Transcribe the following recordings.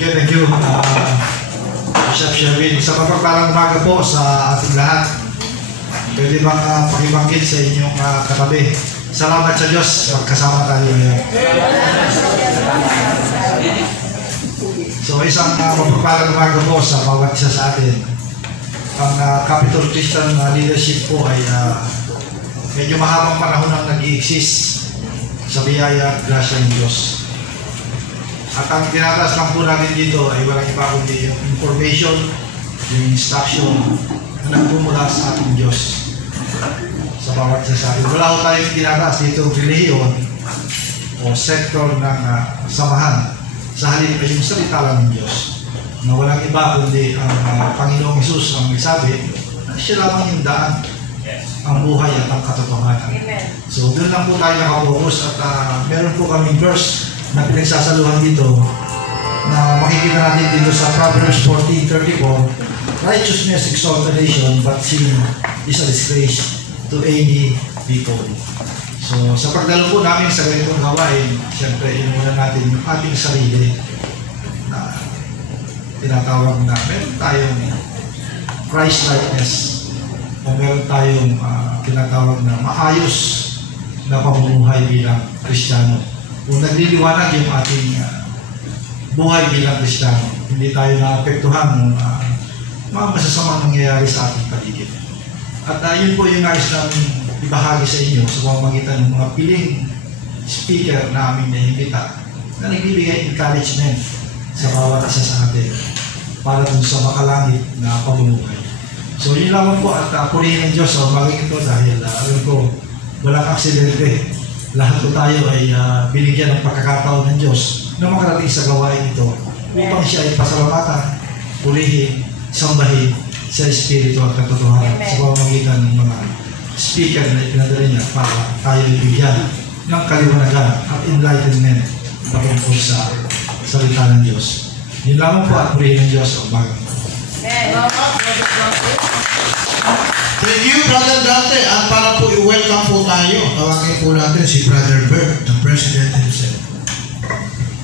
Thank you. Bishop Sherwin. Sa mapagpalang umaga po sa ating lahat. Pwede bang pakibanggit sa inyong katabi. Salamat sa Diyos. Magkasama tayo ngayon. So isang mapagpalang umaga po sa bawat isa sa atin. Ang Capital Christian Leadership po ay medyo mahabang panahon ang nag-i-exist sa biyaya at grasya ng Diyos. At ang tinataas lang po natin dito ay walang iba kundi yung information, yung instruction na nagmumula sa ating Diyos sa bawat isa sa atin. Wala ko tayong tinataas dito relihiyon o sektor ng samahan. Sa halip ay yung salita lang ng Diyos na walang iba kundi ang Panginoong Hesus ang nagsabi na siya lamang yung daan, ang buhay at ang katotohanan. So doon lang po tayo nakapokus at meron po kaming verse na pinagsasaluhan dito na makikita natin dito sa Proverbs 14:34. Righteousness exalts a nation, but sin is a disgrace to any people. So sa pagdalo po namin sa ganitong gawain, siyempre inuuna natin yung ating sarili na tinatawag na meron tayong Christ-likeness o meron tayong tinatawag na maayos na pamumuhay bilang Kristiyano. Kung nagliliwanag yung ating buhay bilang Kristiyano, hindi tayo naapektuhan ng mga masasamang nangyayari sa ating paligid. At yun po yung nais namin ibahagi sa inyo sa pamamagitan ng mga piling speaker na aming naimbita na nagbibigay encouragement sa bawat isa sa atin para dun sa makalangit na pamumuhay. So yun lamang po at purihin ng Diyos sa umagang ito dahil alam ko walang aksidente. Lahat po tayo ay binigyan ng pagkakataon ng Diyos na makarating sa gawain ito upang siya ay pasalamatan, pulihin, sambahin sa espiritual katotohanan sa pamamagitan ng mga speaker na ipinadala niya para tayo ibigyan ng kaliwanagan at enlightenment patungkol sa salita ng Diyos. Yun lamang po at pulihin ng Diyos sa umagang ito. Thank you, Brother Dante. At para po i-welcome po tayo, tawagin po natin si Brother Bert, the President himself.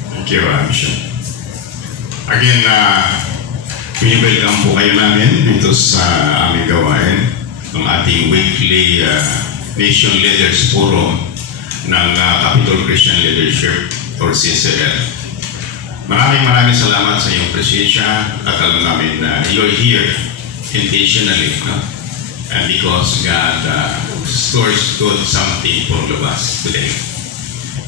Thank you, Bishop. Again, pinibelcome po kayo namin dito sa aming gawain ng ating weekly Nation Leaders Forum ng Capital Christian Leadership or CCL. Maraming salamat sa iyong presensya at alam namin na you're here intentionally, no? And because God stores good something for all of us today.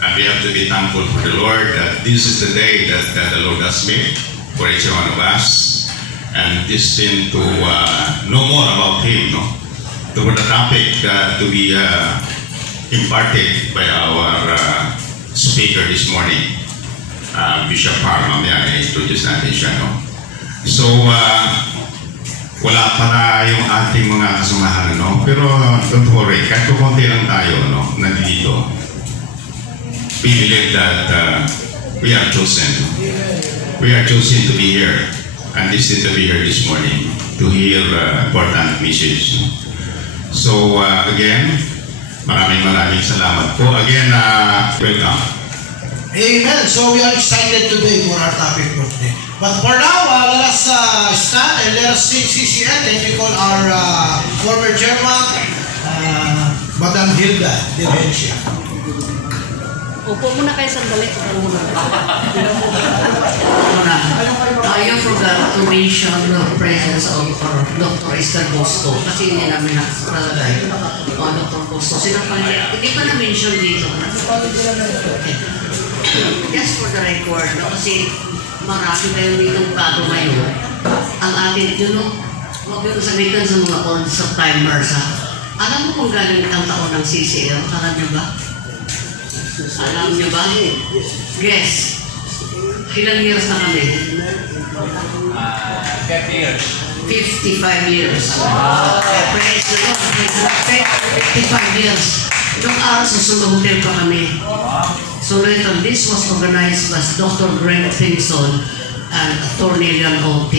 And we have to be thankful for the Lord that this is the day that the Lord has made for each one of us. And this thing to know more about Him, no? To the topic to be imparted by our speaker this morning, Bishop Parma. May introduce natin siya, no? So, wala pa na yung ating mga kasamahan, no? Pero don't worry, kahit kukunti lang tayo, no? Nandito. We believe that we are chosen. We are chosen to be here and destined to be here this morning to hear important message. So again, maraming salamat po. Again, welcome. Amen. So we are excited today for our topic for today. But for now, let us stand and let us sing CCN and we call our former chairman, Madam Hilda Devencia. Upo muna kayo sandali. I forgot to mention the presence of Dr. Esther Bosco. Kasi hindi namin nakalagay. Dr. Bosco. Hindi pa na-mention dito. Okay. Just for the record, no? Kasi marami kayo ditong bago ngayon. Ang atin, huwag yung sabihin sa mga old timers, ha? Alam mo kung galing ang taon ng CCL? Alam niyo ba? Alam niyo ba? Guess. Ilang years na kami? 50 years. 55 years. Praise the Lord. 55 years. Nung araw sa hotel pa kami. So later, this was organized by Dr. Greg Pinson and Attorney Leon O.T.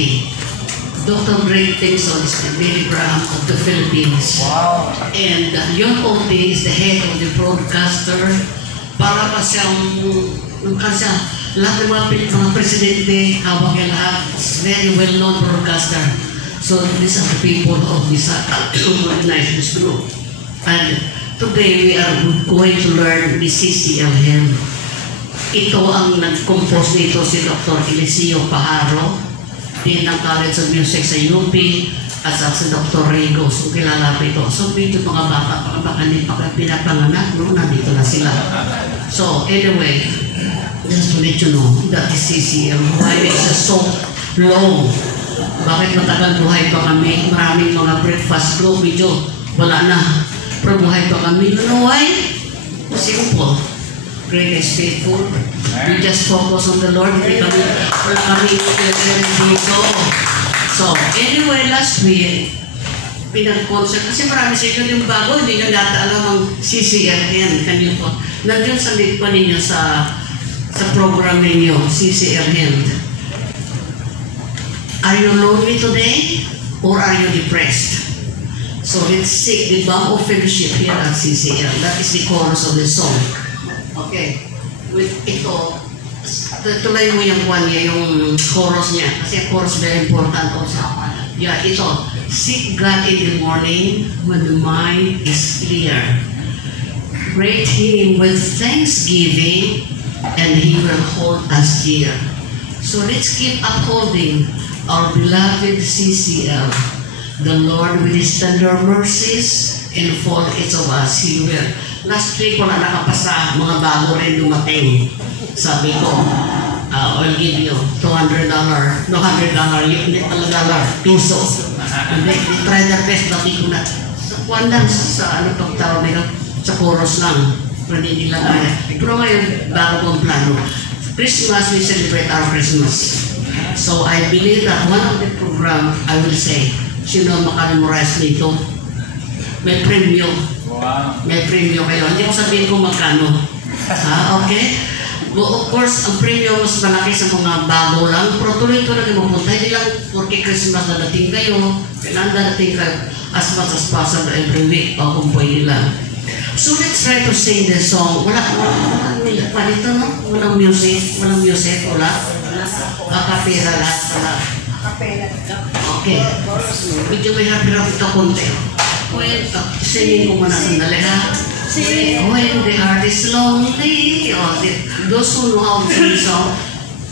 Dr. Greg Pinson is the Billy Graham of the Philippines. Wow. And Leon O.T. is the head of the broadcaster. Para pa siyang Lahat ng mga presidente, hawak yan lahat. Very well-known broadcaster. So these are the people of this organized this group. And today we are going to learn the CCL hymn. Ito ang nag-compose nito si Dr. Eliseo Pajaro, Dean ng College of Music sa UP, at si Dr. Rigo. So kilala ito. So dito mga bata, baka pinapanganak, no? Nandito na sila. So anyway, just to let you know that is CCL. Why is it so long? Bakit matagal buhay pa kami? Maraming mga breakfast group, medyo wala na. Pero buhay pa kami. You know why? Simple. Great is faithful. We just focus on the Lord. Wala kami dito. So, anyway, last week, pinag-concert. Kasi marami sa inyo yung bago, hindi nyo data alam ang CCLN. Kanyo po. Nandiyon sa link pa ninyo sa program ninyo, CCLN. Are you lonely today? Or are you depressed? So let's seek the balm of fellowship here at CCL. That is the chorus of the song. Okay. With ito, tuloy mo yung one niya, yung chorus niya. Kasi chorus very important also. Yeah, ito. Seek God in the morning when the mind is clear. Praise Him with thanksgiving and He will hold us dear. So let's keep upholding our beloved CCL. The Lord with His tender mercies enfold each of us. He will. Last week wala nakapasa, mga bago rin dumating. Sabi ko, I'll give you $200, no $100, piso. They try their best, dati ko na. Kuwan lang sa ano pagtawag nila, sa chorus lang. Pero hindi nila kaya. Pero ngayon, bago kong plano. Christmas, we celebrate our Christmas. So I believe that one of the program, I will say, sino makamemorize nito? May premium. May premium kayo. Hindi ko sabihin kung magkano. Okay? Well, of course, ang premium mas malaki sa mga bago lang. Pero tuloy-tuloy na mapunta. Hindi lang porque Christmas na dating kayo. Kailangan dating kayo as much as possible every week. O kung pwede lang. So let's try to sing this song. Wala palito, no? Walang music. Wala. Akapera lahat pala. Okay. Medyo may happy-rap ito konti. Well, singing ko muna sandali ha. When the heart is lonely, those who know how to sing song,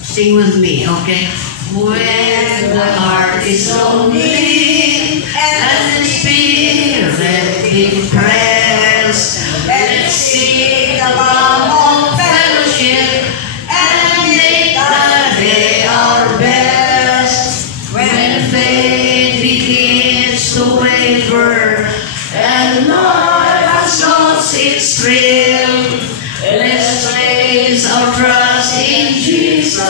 sing with me, okay? When the heart is lonely and the spirit depressed, let's sing the balm of fellowship and make the day our best. When faith begins to waver and life has lost its thrill, let's place our trust in Jesus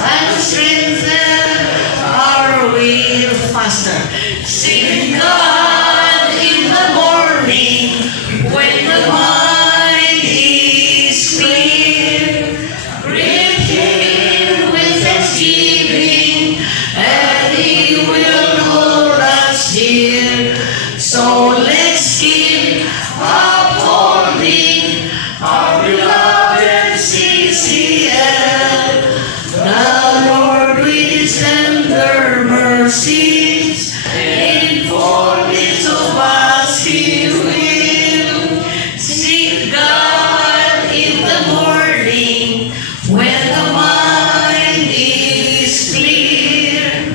and strengthen our will faster. Sing God in the morning when the mind is clear. Greet Him with thanksgiving and He will hold us dear. So let's keep upholding our beloved CCL. The Lord with His tender mercies enfold each of us He will. Seek God in the morning when the mind is clear.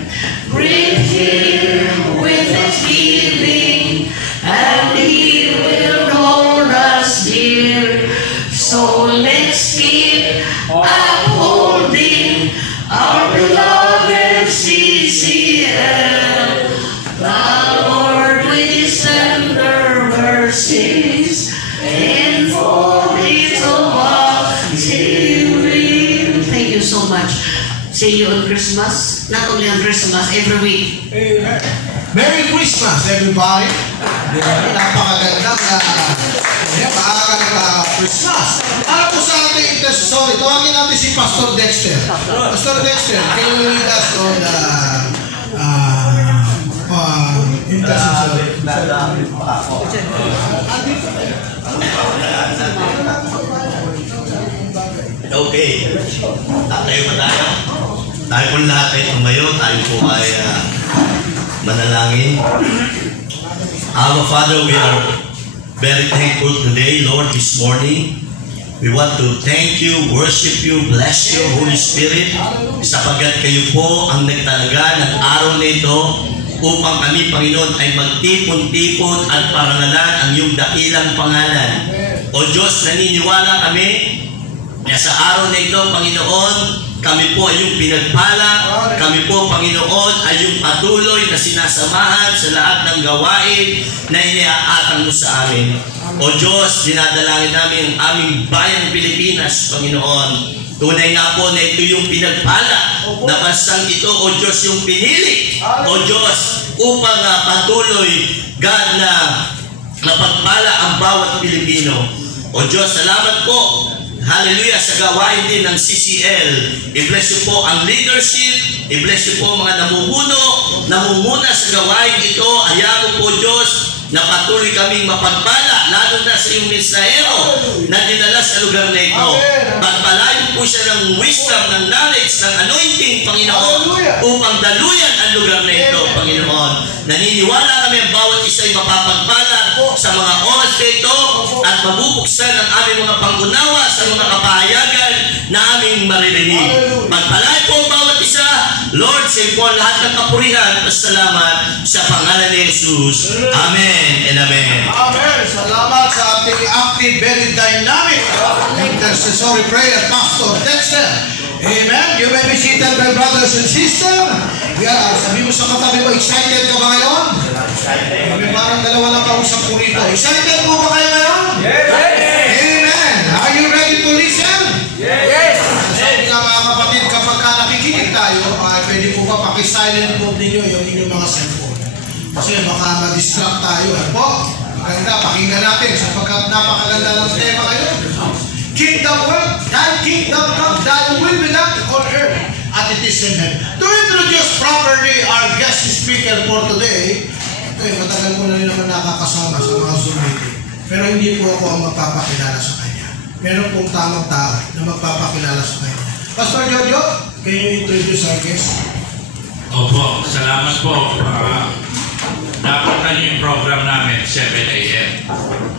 Greet Him with thanksgiving and He will hold us dear. So let's keep upholding our beloved CCL. The Lord with His tender mercies enfold each of us He will. Thank you so much. See you on Christmas. Not only on Christmas, every week. Merry Christmas, everybody! Napakagandang Christmas. Para po sa ating intercessor, tawagin natin si Pastor Dexter. Pastor Dexter, can you lead us on the intercessor? Hello Okay. Tayo ba tayo? Tayo po lahat ay tumayo. Tayo po ay manalangin. Our Father, we are very thankful today, Lord, this morning. We want to thank you, worship you, bless you, Holy Spirit, sapagkat kayo po ang nagtalaga ng araw na ito upang kami, Panginoon, ay magtipon-tipon at parangalan ang iyong dakilang pangalan. O Diyos, naniniwala kami na sa araw na ito, Panginoon, kami po ay yung pinagpala, kami po, Panginoon, ay yung patuloy na sinasamahan sa lahat ng gawain na iniaatang mo sa amin. O Diyos, dinadalangin namin ang aming bayang Pilipinas, Panginoon. Tunay nga po na ito yung pinagpala na bansang ito, O Diyos, yung pinili, O Diyos, upang patuloy, God, na napagpala ang bawat Pilipino. O Diyos, salamat po. Hallelujah, sa gawain din ng CCL. I-bless niyo po ang leadership. I-bless niyo po mga namumuna sa gawain ito. Hayaan mo po, Diyos, na patuloy kaming mapagpala, lalo na sa iyong mensahero na dinala sa lugar na ito. Pagpalain po siya ng wisdom, ng knowledge, ng anointing, Panginoon, upang daluyan ang lugar na ito, Panginoon. Naniniwala kami ang bawat isa ay mapapagpala sa mga oras na ito at mabubuksan ang aming mga pangunawa sa mga kapahayagan na aming maririnig. Pagpalain po ang bawat isa, Lord, sa iyo po ang lahat ng kapurihan at salamat sa pangalan ni Jesus. Amen and amen. Amen. Salamat sa ating active, very dynamic intercessory prayer, Pastor Dexter. Amen. You may be seated, my brothers and sisters. Sabi mo sa katabi mo, excited ka ba ngayon? May parang dalawa lang kausap ko rito. Excited po ba kayo ngayon? Yes! Amen. Are you ready to listen? Yes! So, mga kapatid, kapag nakikinig tayo, pwede po ba paki-silent mode ninyo yung inyong mga cellphone? Kasi baka ma-distract tayo. Po, maganda, pakinggan natin sapagkat napakaganda ng tema ngayon. Kingdom will, thy kingdom come, thy will be done on earth as it is in heaven. To introduce properly our guest speaker for today, matagal ko na rin naman nakakasama sa mga Zoom meeting. Pero hindi po ako ang magpapakilala sa kanya. Meron pong tamang tao na magpapakilala sa kanya. Pastor Jojo, can you introduce our guest? Opo, salamat po. Dapat na yung program namin, 7 a.m.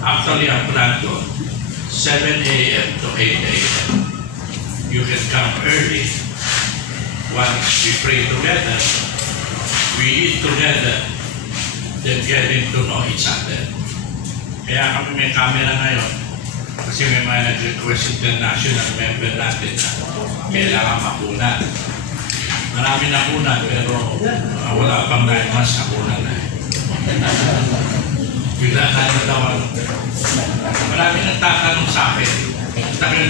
Actually, ang plan ko, 7 a.m. to 8 a.m. You can come early. Once we pray together, we eat together, then getting to know each other. Kaya kami may camera ngayon kasi may mga nag-request international member natin na kailangan makunan. Marami nakunan pero wala pang 9 months nakunan na. Bigla tayo natawag. Marami nagtatanong sa akin. Tagal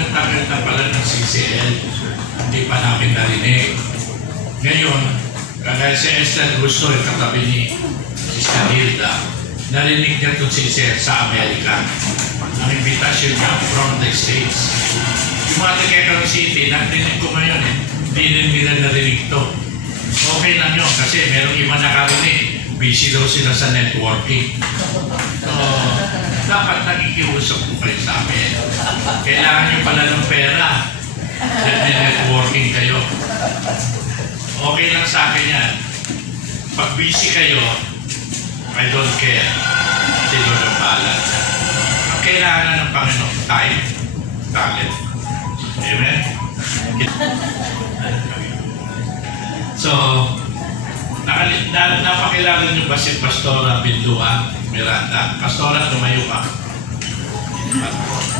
na pala ng CCL. Hindi pa namin narinig. Ngayon, kagaya si Esther gusto yung katabi ni Sister Hilda, narinig niya itong CCL sa Amerika. Ang invitation niya from the States. Yung mga Quezon City, narinig ko ngayon hindi nila narinig ito. Okay lang yun kasi merong iba nakarinig. Busy daw sila sa networking. So, dapat nakikiusap po kayo sa amin. Kailangan nyo pala ng pera. Networking kayo. Okay lang sa akin yan. Pag busy kayo, I don't care. Sino ng bahala. Ang kailangan ng Panginoon, time, talent. Amen? So, napakilala niyo ba si Pastora Bindua Miranda? Pastora, tumayo ka.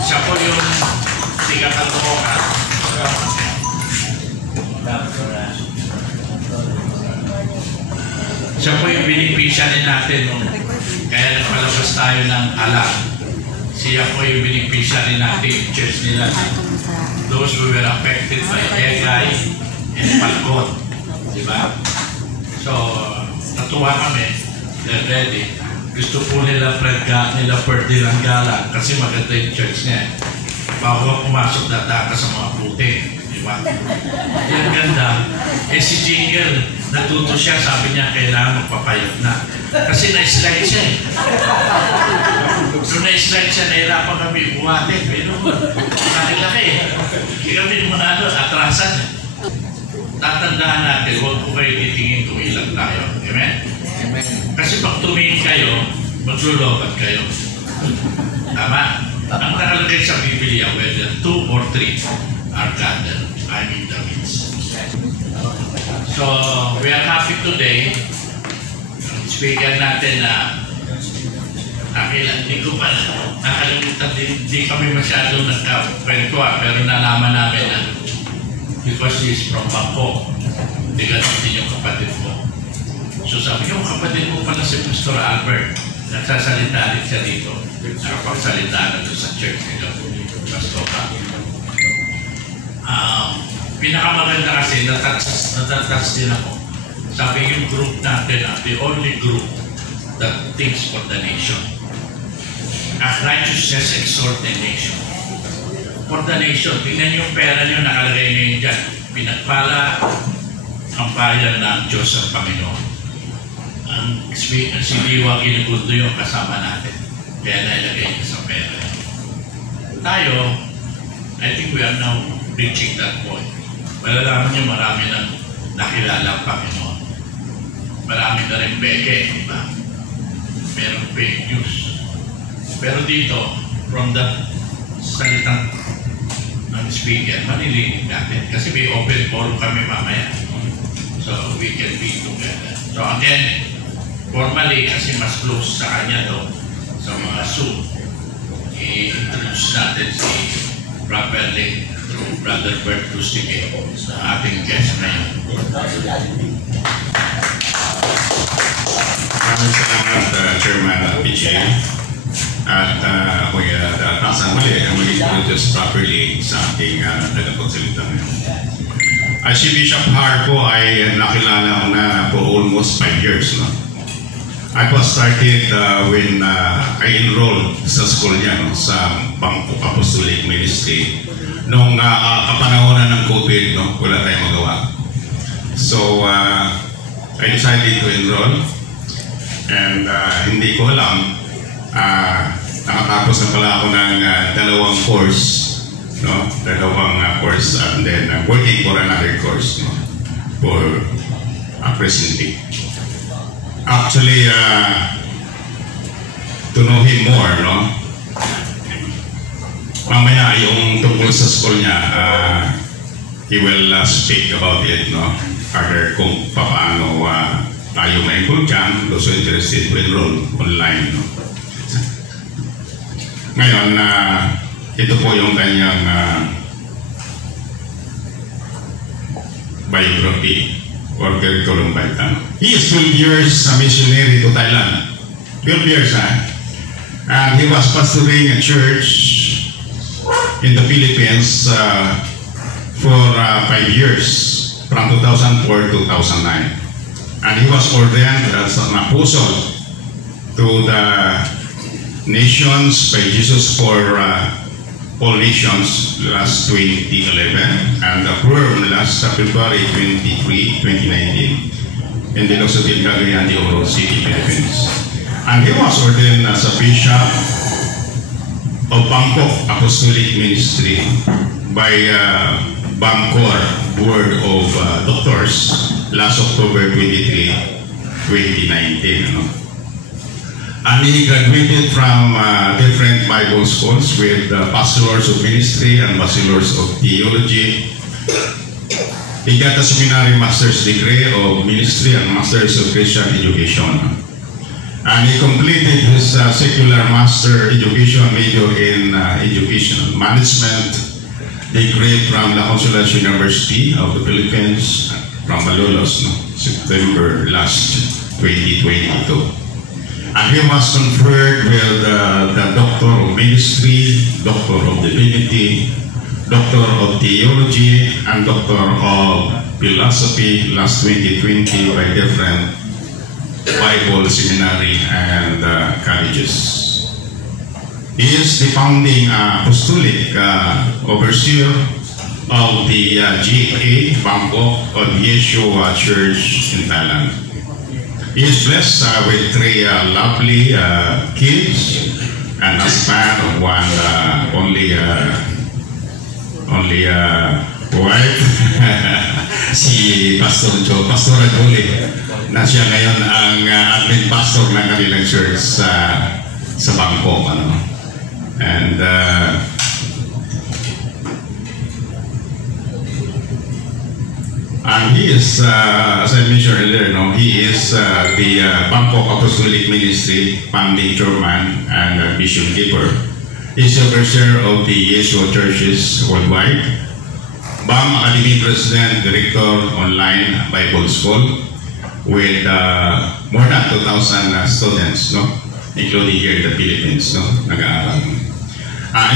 Siya po yung tiga-Caloocan. Siya po yung beneficiary natin nung kaya nagpalabas tayo ng alam. Siya po yung beneficiary natin, church nila. Those who were affected by Egay and Palcot. Diba? So, natuwa kami. They're ready. Gusto po nila nila Ferdinand Galang kasi maganda yung church niya. Bago pumasok na sa mga puti. Diba? Yan ganda. Si Jingle, natuto siya. Sabi niya, kailangan magpapayot na. Kasi na-slide siya eh. So na-slide siya, nahirapan kami buhatin. Pero, laki-laki eh. kami mga atrasan. Tatandaan natin, huwag po kayo titingin kung ilang tayo. Amen? Amen. Kasi pag tumingin kayo, maglulubat kayo. Tama? Ang nakalagay sa Biblia, whether 2 or 3 are gathered, I'm in the midst. So, we are happy today. Ang speaker natin na hindi ko pa nakalimutan din, hindi kami masyado nagkakwentuhan, pero nalaman namin na because he is from Bangkok, hindi ganun din yung kapatid ko. So sabi ko, kapatid mo pala si Pastor Albert, nagsasalita rin siya dito, nakapagsalita na doon sa church nito, Pastor Albert. Pinakamaganda kasi, natouch din ako. Sabi yung group natin, the only group that thinks for the nation. Righteousness exhort the nation. For the nation, tingnan yung pera nyo nakalagay ngayon dyan. Pinagpala ang bayan ng Diyos at Panginoon. Ang si Liwa ginugundo yung kasama natin. Kaya nailagay niya sa pera. Tayo, I think we are now reaching that point. Malalaman nyo marami nang nakilala ang Panginoon. Marami na rin beke, di ba? Merong fake news. Pero dito, from the salitang ng speaker, manilinig natin. Kasi may open forum kami mamaya. So, we can be together. So, again, formally, kasi mas close sa kanya to, sa mga Zoom, i-introduce natin si properly through Brother Bert Lustige, sa ating guest na yun. Maraming salamat, Chairman PJ. At ako'y taasang mali ang mag-introduce properly sa ating tagapagsalita ngayon. Si Bishop Har po ay nakilala ko na for almost 5 years. No? I was started when I enrolled sa school niya, no? Sa Bangkok Apostolic Ministry. Nung kapanahonan ng COVID, no? Wala tayong magawa. So, I decided to enroll. And hindi ko alam, nakatapos na pala ako ng dalawang course, no? Dalawang course, and then working for another course, no? For presenting. Actually, to know him more, no? Mamaya yung tungkol sa school niya, he will speak about it, no? Other kung paano tayo may enroll dyan, those interested to enroll online, no? Ngayon, ito po yung kanyang biography or curriculum vitae. He is 12 years a missionary to Thailand. 12 years, and he was pastoring a church in the Philippines for 5 years, from 2004 to 2009. And he was ordained as an apostle to the nations by Jesus for all nations last 2011 and approved last February 23, 2019 in the Losodil Cagayan de Oro City, Philippines. And he was ordained as a bishop of Bangkok Apostolic Ministry by Bangkor Board of Doctors last October 23, 2019. No? And he graduated from different Bible schools with bachelors of ministry and bachelors of theology. He got a seminary master's degree of ministry and master's of Christian education. And he completed his secular master education major in educational management degree from La Consulas University of the Philippines from Malolos, no? September last 2022. And he was conferred with the Doctor of Ministry, Doctor of Divinity, Doctor of Theology, and Doctor of Philosophy last 2020 by different Bible seminary and colleges. He is the founding apostolic overseer of the GA Bangkok of Yeshua Church in Thailand. He is blessed with 3 lovely kids and a span of one only only wife, si Pastor Joe, Pastora Jolie, na siya ngayon ang admin pastor ng kanilang church sa Bangkok. And he is, as I mentioned earlier, he is the Bangkok Apostolic Ministry founding chairman and mission keeper. He's the overseer of the Yeshua Churches Worldwide, BAM Academy President, Director Online Bible School, with more than 2,000 students, including here in the Philippines, nag-aaral.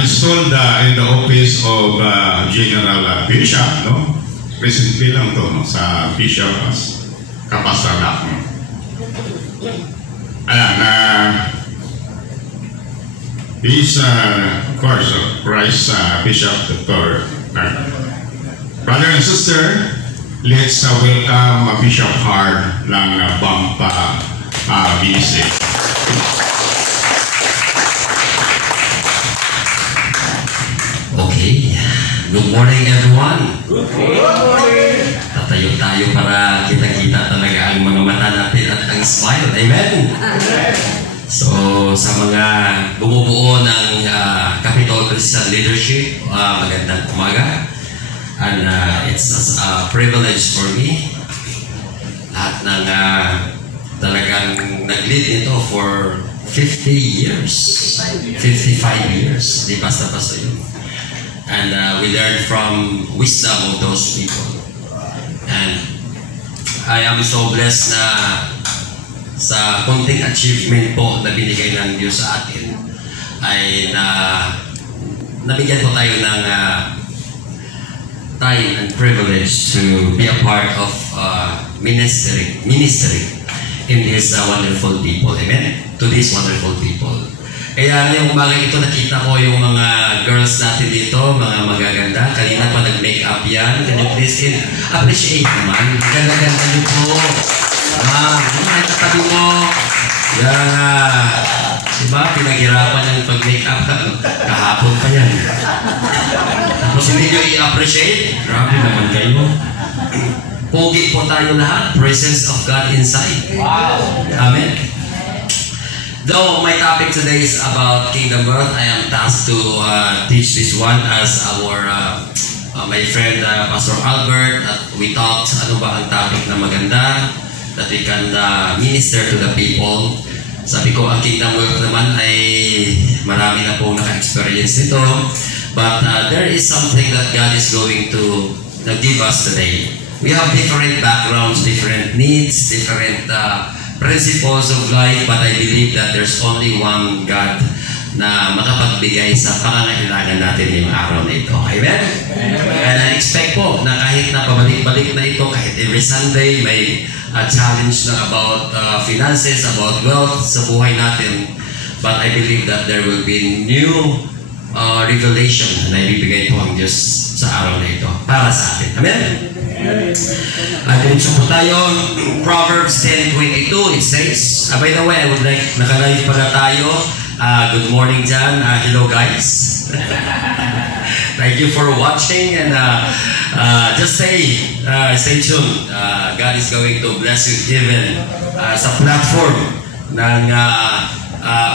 Installed in the office of General Bishop, recently lang to, sa Bishop as Kapastanak. Ayan, he's, of course, Christ Bishop Dr. Brother and sister, let's welcome Bishop Hard ng Bangpa Ministry. Okay. Good morning, everyone. Good morning. Tatayo tayo para kita-kita talaga ang mga mata natin at ang smile. Amen? Amen. So, sa mga bumubuo ng Capitol Christian Leadership, magandang umaga. And it's a privilege for me. Lahat ng talagang nag-lead nito for 50 years, 55 years. Di basta-basta yun. And we learn from wisdom of those people. And I am so blessed na sa konting achievement po na binigay ng Diyos sa atin ay nabigyan po tayo ng time and privilege to be a part of ministry in these wonderful people. Amen? To these wonderful people. Kaya ngayong umaga ito nakita ko yung mga girls natin dito, mga magaganda. Kanina pa nag-make-up yan. Can you please appreciate naman? Ganda-ganda nyo po. Yung katabi mo. Yan diba? Pinaghirapan yung pag-make-up. Kahapon pa yan. Tapos hindi nyo i-appreciate? Grabe naman kayo. Pogi po tayo lahat. Presence of God inside. Wow. Amen. Though my topic today is about kingdom birth, I am tasked to teach this one as our my friend Pastor Albert. We talked ano ba ang topic na maganda that we can minister to the people. Sabi ko ang kingdom birth naman ay marami na po naka-experience nito, but there is something that God is going to give us today. We have different backgrounds, different needs, different principles of life, but I believe that there's only one God na makapagbigay sa pangangailangan natin ngayong araw na ito. Amen? And I expect po na kahit na pabalik-balik na ito, kahit every Sunday may challenge na about finances, about wealth sa buhay natin, but I believe that there will be new revelation na ibibigay po ang Diyos sa araw na ito para sa atin. Amen? Diretso po tayo. Proverbs 10:22, it says, by the way, I would like, nakalive pala tayo. Good morning dyan. Hello guys. Thank you for watching and just stay tuned. God is going to bless you even sa platform ng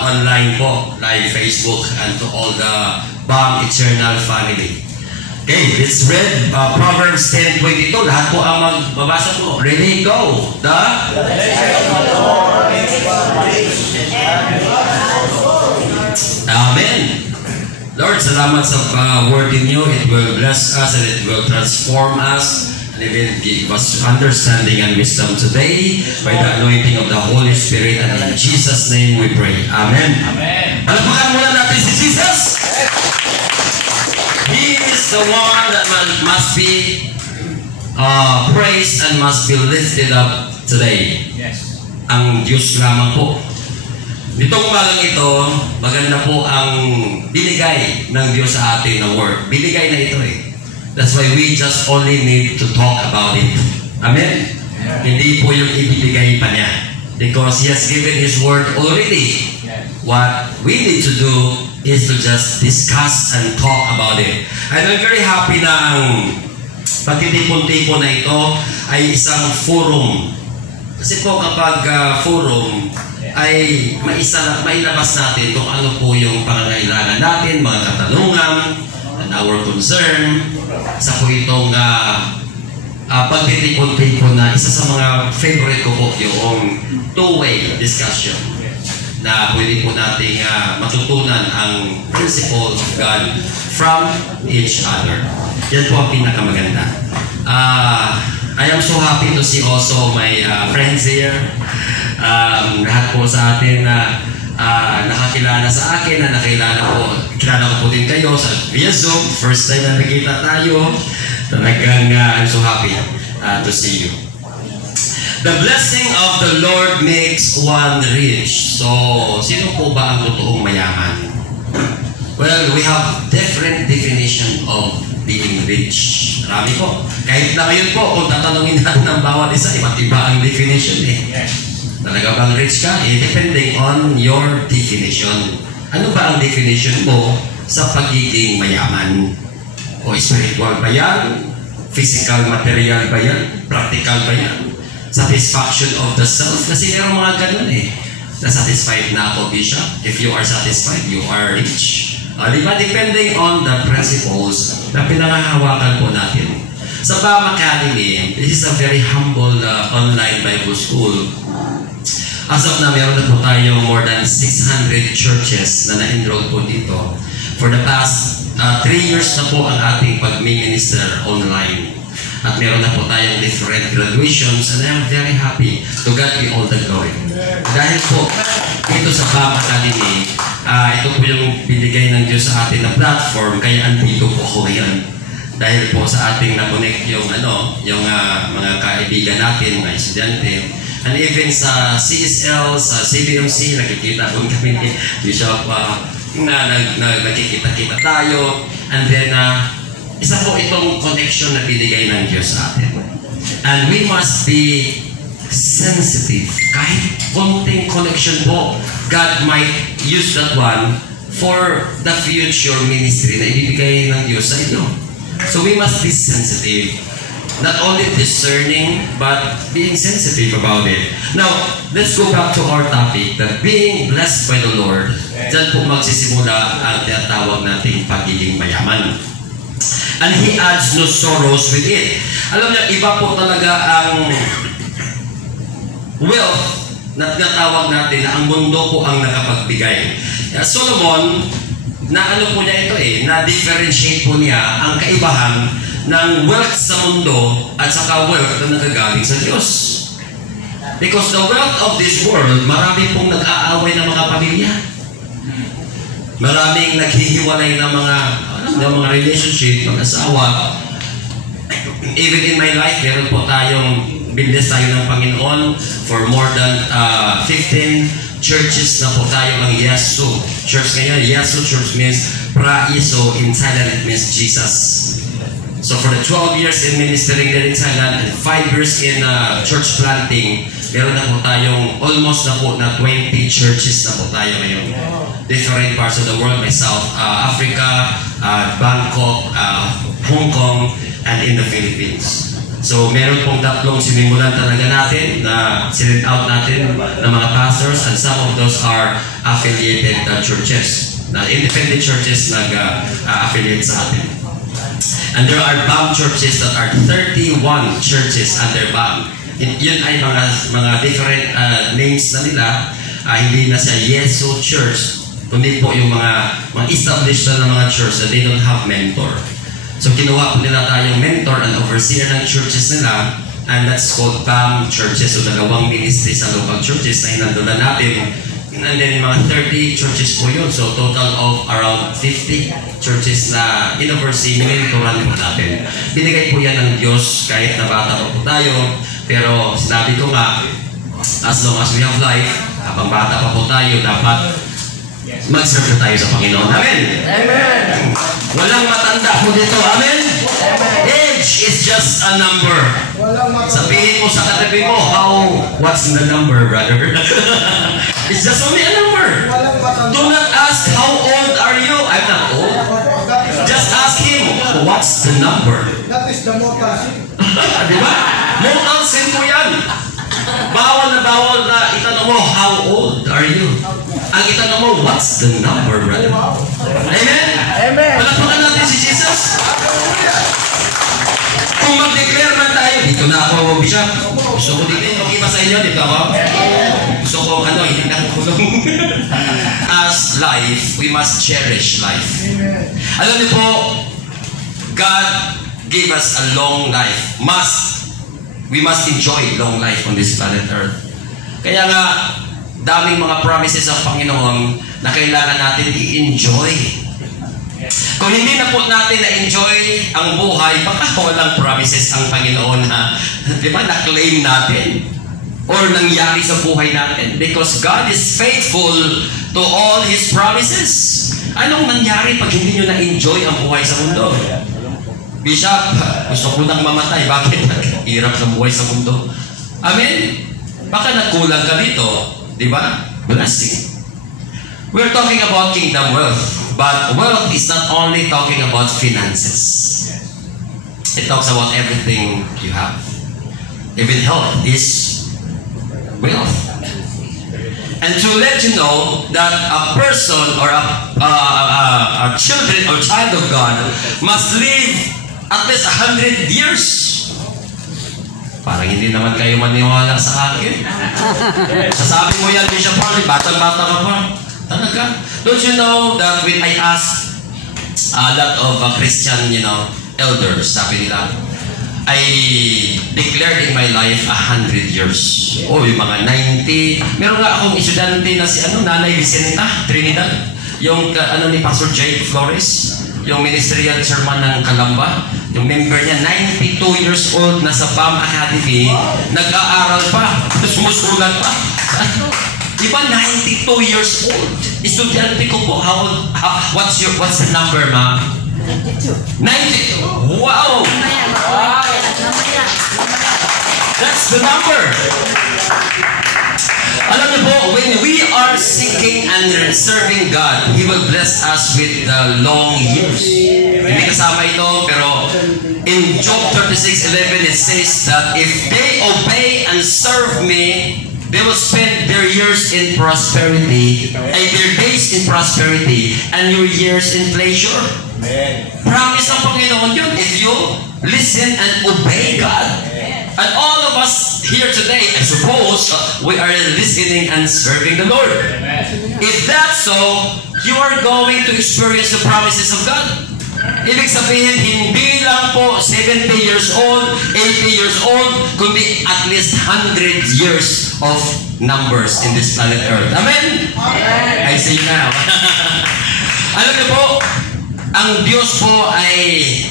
online po, live Facebook, and to all the BAM Eternal family. Okay, let's read Proverbs 10:22. Lahat po ang magbabasa po. Ready, go! Amen. Lord, salamat sa word ninyo. It will bless us and it will transform us and it will give us understanding and wisdom today by the anointing of the Holy Spirit, and in Jesus' name we pray. Amen. Amen. Palakpakan muna natin si Jesus. He is the one that must be praised and must be lifted up today. Yes. Ang Diyos lamang po. Nitong umagang ito, maganda po ang binigay ng Diyos sa atin na word. Binigay na ito eh. That's why we just only need to talk about it. Amen? Yeah. Hindi po yung ibibigay pa niya. Because He has given His word already. Yeah. What we need to do is to just discuss and talk about it. And I'm very happy na ang pagtitipon-tipon na ito ay isang forum. Kasi po kapag forum ay mailabas natin kung ano po yung pangangailangan natin, mga katanungan, and our concern. Sa po itong pagtitipon-tipon na isa sa mga favorite ko po yung two-way discussion na pwede po nating matutunan ang principle of God from each other. Yan po ang pinakamaganda. I am so happy to see also my friends here. Lahat po sa atin na nakakilala sa akin, na kilala ko po din kayo sa via Zoom. First time na nakita tayo. Talagang I'm so happy to see you. The blessing of the Lord makes one rich. So, sino po ba ang totoong mayaman? Well, we have different definition of being rich. Marami po. Kahit na ngayon po, kung tatanungin natin ng bawat isa, iba't iba ang definition eh. Talaga bang rich ka? Depending on your definition. Ano ba ang definition mo sa pagiging mayaman? O spiritual ba yan? Physical, material ba yan? Practical ba yan? Satisfaction of the self? Kasi meron mga ganun eh. Na-satisfied na ako, Bishop. If you are satisfied, you are rich. Diba? Depending on the principles na pinangahawakan po natin. Sa BAM Academy, this is a very humble online Bible school. As of now, meron na po tayo more than 600 churches na na-enroll po dito. For the past 3 years na po ang ating pag-minister online. At meron na po tayong different graduations, and I am very happy. To God be all the glory. Dahil po, dito sa BAM Academy, ito po yung binigay ng Diyos sa atin na platform, kaya andito po ako ngayon. Dahil po sa ating na-connect yung mga kaibigan natin, mga estudyante. And even sa CSL, sa CBMC, nakikita po kami ni Bishop na nagkikita-kita tayo. And then, isa po itong connection na binigay ng Diyos sa atin. And we must be sensitive. Kahit konting connection po, God might use that one for the future ministry na ibibigay ng Diyos sa inyo. So we must be sensitive. Not only discerning, but being sensitive about it. Now, let's go back to our topic, that being blessed by the Lord. Diyan po magsisimula ang tinatawag nating pagiging mayaman. And He adds no sorrows with it. Alam niyo, iba po talaga ang wealth na tinatawag natin na ang mundo po ang nakapagbigay. Solomon, na ano po niya ito na-differentiate po niya ang kaibahan ng wealth sa mundo at saka wealth na nagagaling sa Diyos. Because the wealth of this world, marami pong nag-aaway ng mga pamilya. Maraming naghihiwalay ng mga relationship, mga asawa. Even in my life, meron po tayong business tayo ng Panginoon for more than 15 churches na po tayo ang Yesu Church ngayon. Yesu Church means Pra-Iso, in Thailand it means Jesus. So for the 12 years in ministering there in Thailand and 5 years in church planting, meron na po tayong almost na po na 20 churches na po tayo ngayon. Different parts of the world, may South Africa, Bangkok, Hong Kong, and in the Philippines. So meron pong tatlong sinimulan talaga natin na sinend out natin ng mga pastors, and some of those are affiliated churches. Na independent churches nag-affiliate sa atin. And there are BAM churches that are 31 churches under BAM. Yun ay mga different names na nila. Hindi na sa Yesu Church, kundi po yung mga established na mga church that they don't have mentor. So kinuha po nila tayong mentor and overseer ng churches nila, and that's called BAM churches. So dalawang ministry sa local churches na hinandulan natin. And then mga 30 churches po yun. So total of around 50 churches na in-oversee, mentoran po natin. Binigay po yan ng Diyos kahit na bata po tayo. Pero sinabi ko nga, as long as we have life, habang bata pa po tayo, dapat mag-serve tayo sa Panginoon. Amen? Amen! Walang matanda po dito. Amen? Amen! Age is just a number. Walang matanda. Sabihin mo sa katabi mo, what's the number, brother? It's just only a number. Walang matanda. Do not ask, how old are you? I'm not old. Just ask him, what's the number? That is the mortal sin. Di ba? Mortal sin mo yan. Bawal na itanong mo, how old are you? Ang itanong mo, what's the number, brother? Amen? Amen. Palakpakan natin si Jesus. Kung mag-declare man tayo, dito na ako, Bishop. Gusto ko dito, okay ba sa inyo? Dito ako. Gusto ko, hindi na kulong. As life, we must cherish life. Alam niyo po, God gave us a long life. We must enjoy long life on this planet Earth. Kaya nga, daming mga promises ng Panginoon na kailangan natin i-enjoy. Kung hindi na po natin na-enjoy ang buhay, baka walang promises ang Panginoon na, di ba, na-claim natin or nangyari sa buhay natin. Because God is faithful to all His promises. Anong nangyari pag hindi nyo na-enjoy ang buhay sa mundo? Bishop, gusto ko nang mamatay. Bakit? Hirap sa buhay sa mundo. Amen? Baka nagkulang ka dito. Di ba? Blessing. We're talking about kingdom wealth. But wealth is not only talking about finances. It talks about everything you have. Even health is wealth. And to let you know that a person or a children or child of God must live at least 100 years. Parang hindi naman kayo maniwala sa akin. Sasabi mo yan, Bishop Harley, batang-bata ka pa. Talaga. Don't you know that when I ask a lot of Christian, elders, sabi nila, I declared in my life 100 years. Yung mga 90. Meron nga akong estudyante na si Nanay Vicenta, Trinidad. Yung ni Pastor Jake Flores, yung ministerial chairman ng Calamba. Yung member niya, 92 years old, nasa PAM Academy, nag-aaral pa, sumusulat pa. Diba 92 years old? Estudyante ko po, what's the number, ma? 92. Wow! That's the number. Alam niyo po, when we are seeking and serving God, He will bless us with the long years. Hindi kasama ito, pero in Job 36:11 it says that if they obey and serve me, they will spend their years in prosperity, and their days in prosperity, and your years in pleasure. Promise ng Panginoon yun if you listen and obey God. And all of us here today, I suppose, we are listening and serving the Lord. If that's so, you are going to experience the promises of God. Ibig sabihin, hindi lang po 70 years old, 80 years old, kundi at least 100 years of numbers in this planet Earth. Amen? I say now. Alam niyo po, ang Diyos po ay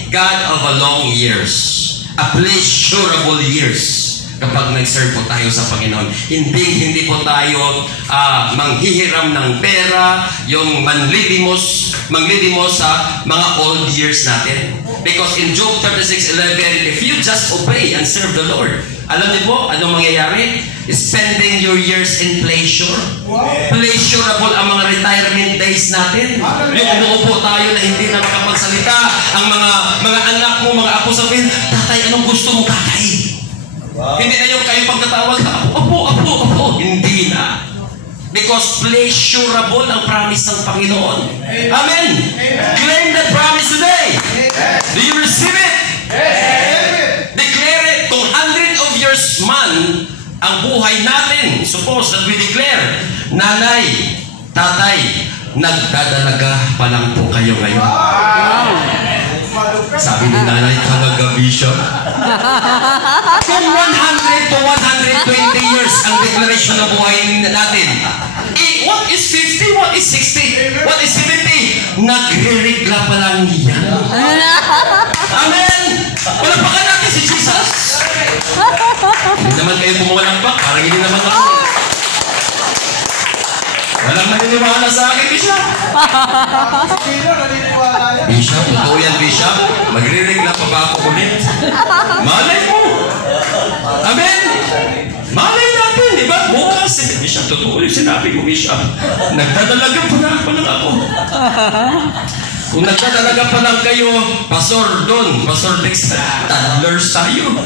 God of a long years. A pleasurable years kapag nag-serve po tayo sa Panginoon. Hindi po tayo manghihiram ng pera, yung manglidimos sa mga old years natin. Because in Job 36:11, if you just obey and serve the Lord, alam niyo po, anong mangyayari? Spending your years in pleasure. Pleasurable ang mga retirement days natin. Yung umuupo tayo na hindi na makapagsalita, ang mga anak mo, mga apo sabihin, tatay, anong gusto mo, tatay? Hindi na yung kayo pagkatawag, apo. Hindi na. Because pleasurable ang promise ng Panginoon. Amen. Claim that promise today. Do you receive it? Declare it. Kung 100 of years man ang buhay natin, suppose that we declare, nanay, tatay, nagdadalaga pa lang po kayo ngayon. Sabi ni nanay, talaga, Bishop. Kung 100 to 120 years ang declaration ng buhay natin, what is 50? What is 60? What is 70? Nagre-regla pa lang yan. Amen! Walapakan natin si Jesus. Hindi naman kayo pumawalakpak. Parang hindi naman ako. Wala Walang naniniwala sa akin, Bishop. Hindi na naniniwala yan. Bishop, totoo yan, Bishop. Magre-regla pa ba ako ulit? Malay mo. Amen. Malay natin, di ba? Bukas. Bishop, totoo yung sinabi ko, Bishop. Nagdadalaga pa lang ako. Kung nagdadalaga pa lang kayo, Pastor Don, Pastor Dexter, toddlers tayo.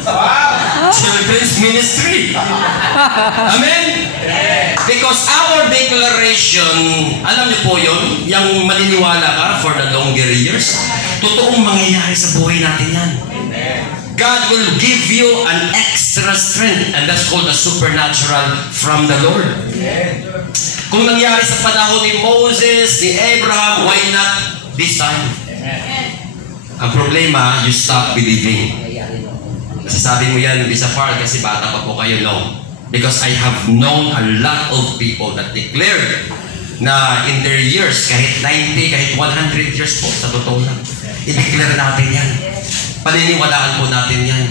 Children's ministry. Amen? Because our declaration, alam niyo po yun, yung maniniwala ka for the longer years, totoong mangyayari sa buhay natin yan. God will give you an extra strength, and that's called a supernatural from the Lord. Kung nangyari sa panahon ni Moses, ni Abraham, why not this time? Ang problema, you stop believing. Nasasabi mo yan, hindi sa far kasi bata pa po kayo, no. Because I have known a lot of people that declared na in their years, kahit 90, kahit 100 years po, sa totoo lang, i-declare natin yan. Paniniwalaan po natin yan.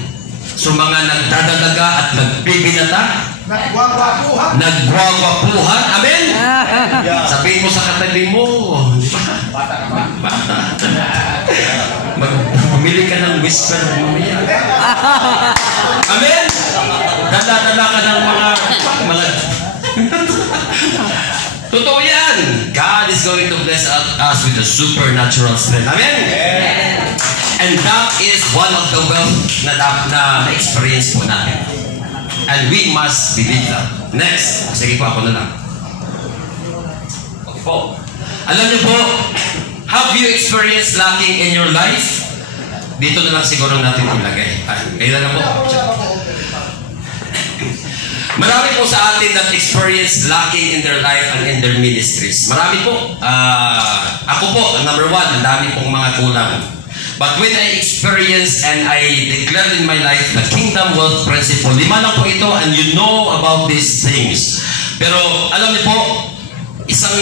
So mga nagdadalaga at nagbibinata, nagwagwapuhan. Amen? Sabihin mo sa katabi mo, di ba? Bata. Pumili ka ng whisper mamaya. Amen? Dala-dala ka ng mga totoo yan. God is going to bless us with a supernatural strength. Amen? And that is one of the wealth na na-experience po natin. And we must believe that. Next. Sige po, ako na lang. Okay po. Alam niyo po, have you experienced lacking in your life? Dito na lang siguro natin ilagay. Kailan na po? Marami po sa atin that experience lacking in their life and in their ministries. Marami po. Ako po, number one, ang dami pong mga kulang. But when I experience and I declare in my life the kingdom wealth principle, 5 lang po ito and you know about these things. Pero alam niyo po, isang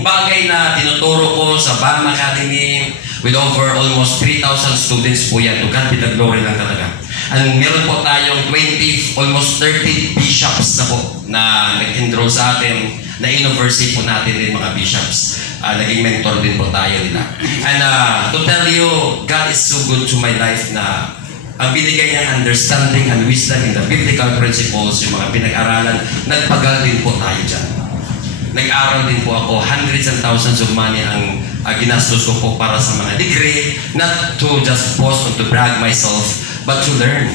bagay na tinuturo ko sa BAM Academy with over almost 3,000 students po yan. To God be the glory lang talaga. And meron po tayong 20, almost 30 bishops na po na nag-enroll sa atin, na university po natin din mga bishops. Naging mentor din po tayo nila. And to tell you, God is so good to my life na ang binigay niyang understanding and wisdom in the biblical principles, yung mga pinag-aralan, nagpagal din po tayo dyan. Nag-aral din po ako, hundreds and thousands of money ang ginastos ko po para sa mga degree, not to just boast or to brag myself, but to learn.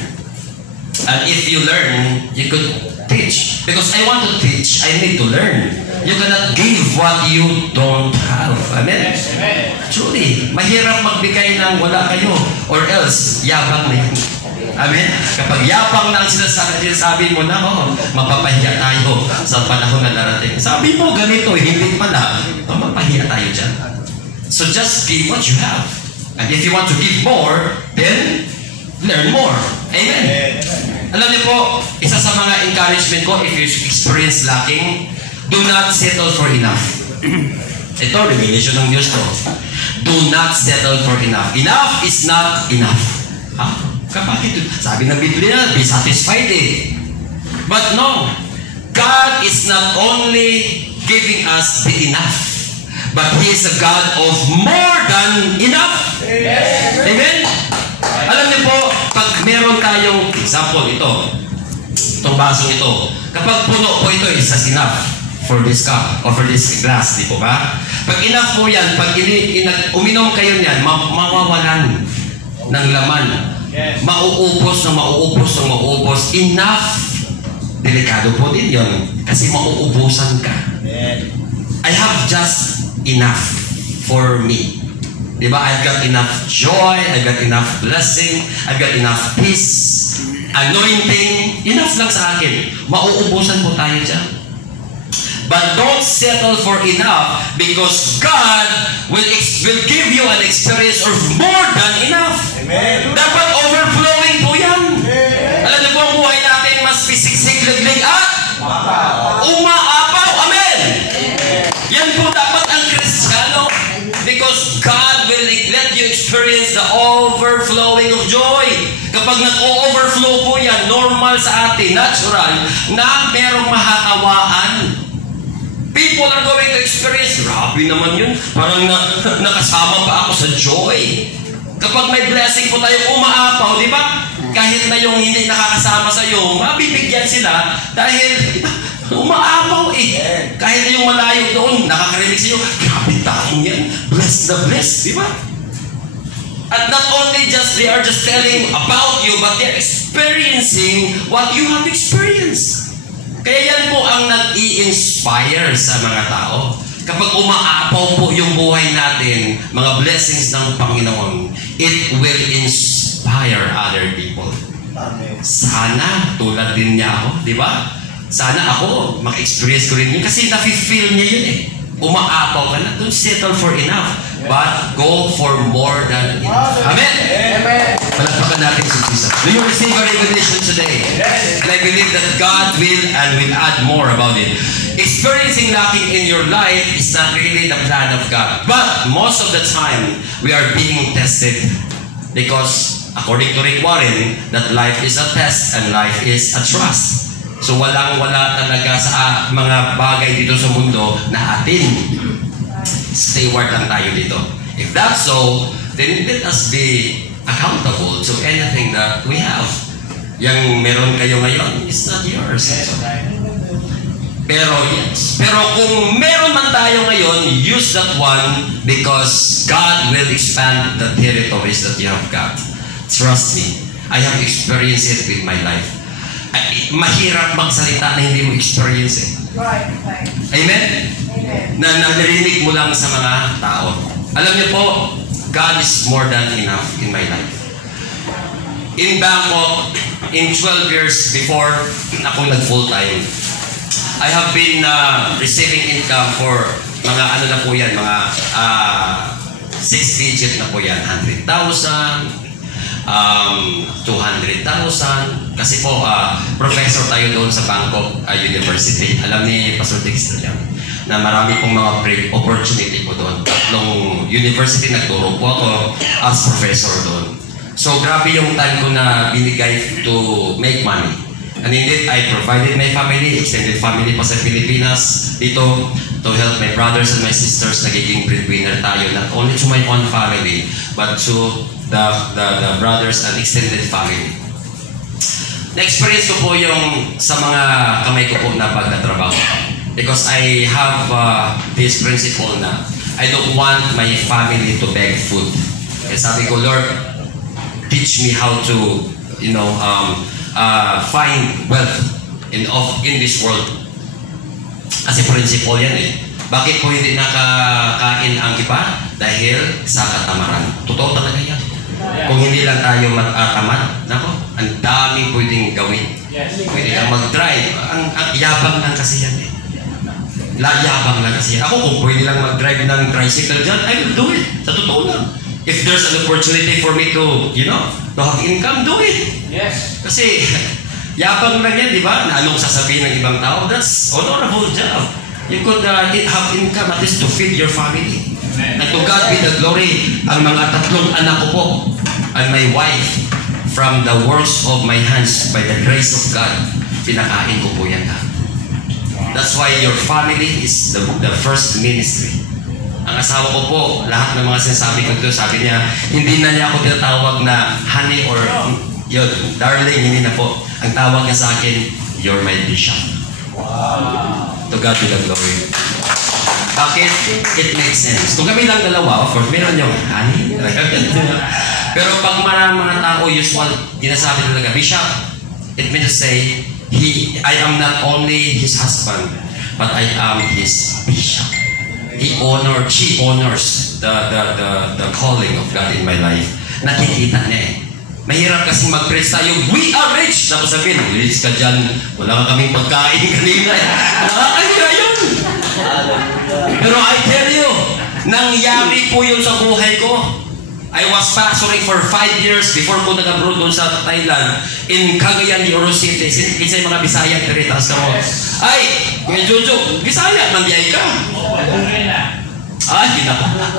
And if you learn, you could teach. Because I want to teach, I need to learn. You cannot give what you don't have. Amen? Truly, mahirap magbigay ng wala kayo, or else, yabang na yan. Amen? Kapag yabang na ang sinasabi mo na, mapapahiya tayo sa panahon na darating. Sabi mo, ganito, hindi pala, mapapahiya tayo dyan. So just give what you have. And if you want to give more, then learn more. Amen? Alam niyo po, isa sa mga encouragement ko, if you experience lacking, do not settle for enough. Ito, revelation ng Diyos to. Do not settle for enough. Enough is not enough. Kapatid, sabi ng Biblia, be satisfied eh. But no, God is not only giving us the enough, but He is a God of more than enough. Amen? Alam niyo po, pag meron tayong example, itong basong ito, kapag puno po ito, is enough for this cup or for this glass, di po ba? Pag enough po yan, pag uminom kayo niyan, mawawalan ng laman. Mauubos ng mauubos. Enough. Delikado po din yun. Kasi mauubusan ka. I have just enough for me. Diba? I've got enough joy, I've got enough blessing, I've got enough peace, anointing. Enough lang sa akin. Mauubusan po tayo dyan. But don't settle for enough, because God will give you an experience of more than enough. Amen. Dapat overflowing po yan. Alam niyo po, ang buhay natin mas pisiksik, liglig at umaapaw. Amen. Yan po dapat ang Kristiyano, because God will let you experience the overflowing of joy. Kapag nag-overflow po yan, normal sa atin, natural, na merong mahakawaan. People are going to experience, grabe naman yun, parang nakasama pa ako sa joy. Kapag may blessing po tayo, umaapaw, di ba? Kahit na yung hindi nakakasama sa iyo, mabibigyan sila dahil umaapaw eh. Kahit na yung malayo doon, nakakarinig sa iyo, grabe taong yan, blessed na blessed, di ba? At not only just, they are just telling about you, but they're experiencing what you have experienced. Kaya yan po ang nag-i-inspire sa mga tao. Kapag umaapaw po yung buhay natin, mga blessings ng Panginoon, it will inspire other people. Sana, tulad din niya ako, di ba? Sana ako, maka-experience ko rin yun. Kasi nafe-feel niya yun eh. Umaapaw ka na, don't settle for enough, but go for more than enough. Amen? Amen. Palagpakan natin si Jesus. Do you receive a revelation today? Yes. And I believe that God will and will add more about it. Experiencing nothing in your life is not really the plan of God. But most of the time, we are being tested. Because according to Rick Warren, that life is a test and life is a trust. So walang-wala talaga sa mga bagay dito sa mundo na atin. Steward lang tayo dito. If that's so, then let us be accountable to anything that we have. Yang meron kayo ngayon is not yours. Pero yes. Pero kung meron man tayo ngayon, use that one because God will expand the territories that you have got. Trust me. I have experienced it with my life. Mahirap magsalita na hindi mo experience eh. Right. Amen? Na narinig mo lang sa mga tao. Alam niyo po, God is more than enough in my life. In Bangkok, in 12 years before ako nag-full-time, I have been receiving income for mga ano na po yan, mga 6-digit na po yan, 100,000, 200,000. Kasi po, professor tayo doon sa Bangkok University. Alam ni Pastor Dexter yan, na marami pong mga break opportunity po doon. Tatlong university nagturo po ako as professor doon. So, grabe yung time ko na binigay to make money. And indeed, I provided my family, extended family pa sa Pilipinas dito to help my brothers and my sisters. Nagiging breadwinner tayo, not only to my own family, but to the brothers and extended family. Na-experience ko po yung sa mga kamay ko po na pagtatrabaho. Because I have this principle na I don't want my family to beg food. Kaya sabi ko, Lord, teach me how to, find wealth in this world. Kasi principle yan eh. Bakit po hindi nakakain ang iba? Dahil sa katamaran. Totoo talaga yan. Kung hindi lang tayo tamad, nako, ang daming pwedeng gawin. Pwede kang mag-drive. Ang yabang lang kasi yan eh. Yabang lang kasi yan. Ako kung pwede lang mag-drive ng tricycle dyan, I will do it. Sa totoo lang. If there's an opportunity for me to, to have income, do it. Yes. Kasi, yabang lang yan, di ba? Na anong sasabihin ng ibang tao? That's honorable job. You could have income at least to feed your family. And to God be the glory. Ang mga tatlong anak ko po, and my wife, from the works of my hands, by the grace of God, pinakain ko po yan. That's why your family is the first ministry. Ang asawa ko po, lahat ng mga sinasabi ko dito, sabi niya, hindi na niya ako tinatawag na honey or darling, hindi na po. Ang tawag niya sa akin, you're my bishop. Wow. To God be the glory. Bakit? It makes sense. Kung kami lang dalawa, of course, meron yung honey. Pero pag mga tao, usual, ginasabi talaga, bishop, it means to say, I am not only his husband, but I am his bishop. She honors the calling of God in my life. Nakikita niya eh. Mahirap kasi mag-preach tayo, we are rich! Tapos sabihin, rich ka dyan, wala ka kaming pagkain kanina. Nakakahira yun! Pero I tell you, nangyari po yun sa buhay ko. I was pastoring for 5 years before ko nag-abroad doon sa Thailand in Cagayan de Oro City. Kinsay mga Bisaya, Teritas ka mo. Ay, Kuya Jojo, Bisaya, mandiyay ka. Ay,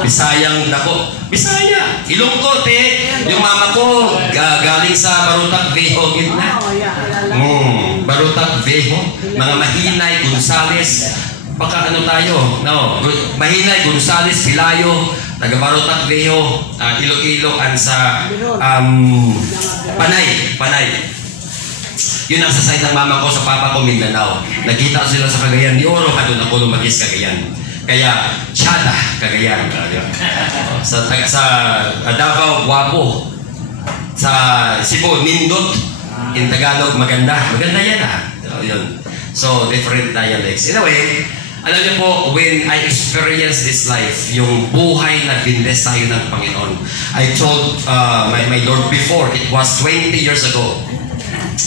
Bisayang dako. Bisaya, Ilonggo, te. Yung mama ko, galing sa Barutak, Veho, gitna. Barutak, Veho. Mga Mahinay, Gonzales. baka ano tayo, no? Mahinay, Gonzales, Pilayo, taga Barotac Veo, Iloilo, and sa Panay. Yun ang sa side ng mama ko, sa papa ko, Mindanao. Nagkita sila sa Cagayan de Oro, doon ako lumagis Cagayan. Kaya, Chada, Cagayan. Sa Davao, Guapo. Sa Cebu, Nindot. In Tagalog, maganda. Maganda yan yun. So, different dialects. Anyway, alam niyo po, when I experienced this life, yung buhay na bindes tayo ng Panginoon, I told my Lord before, it was 20 years ago.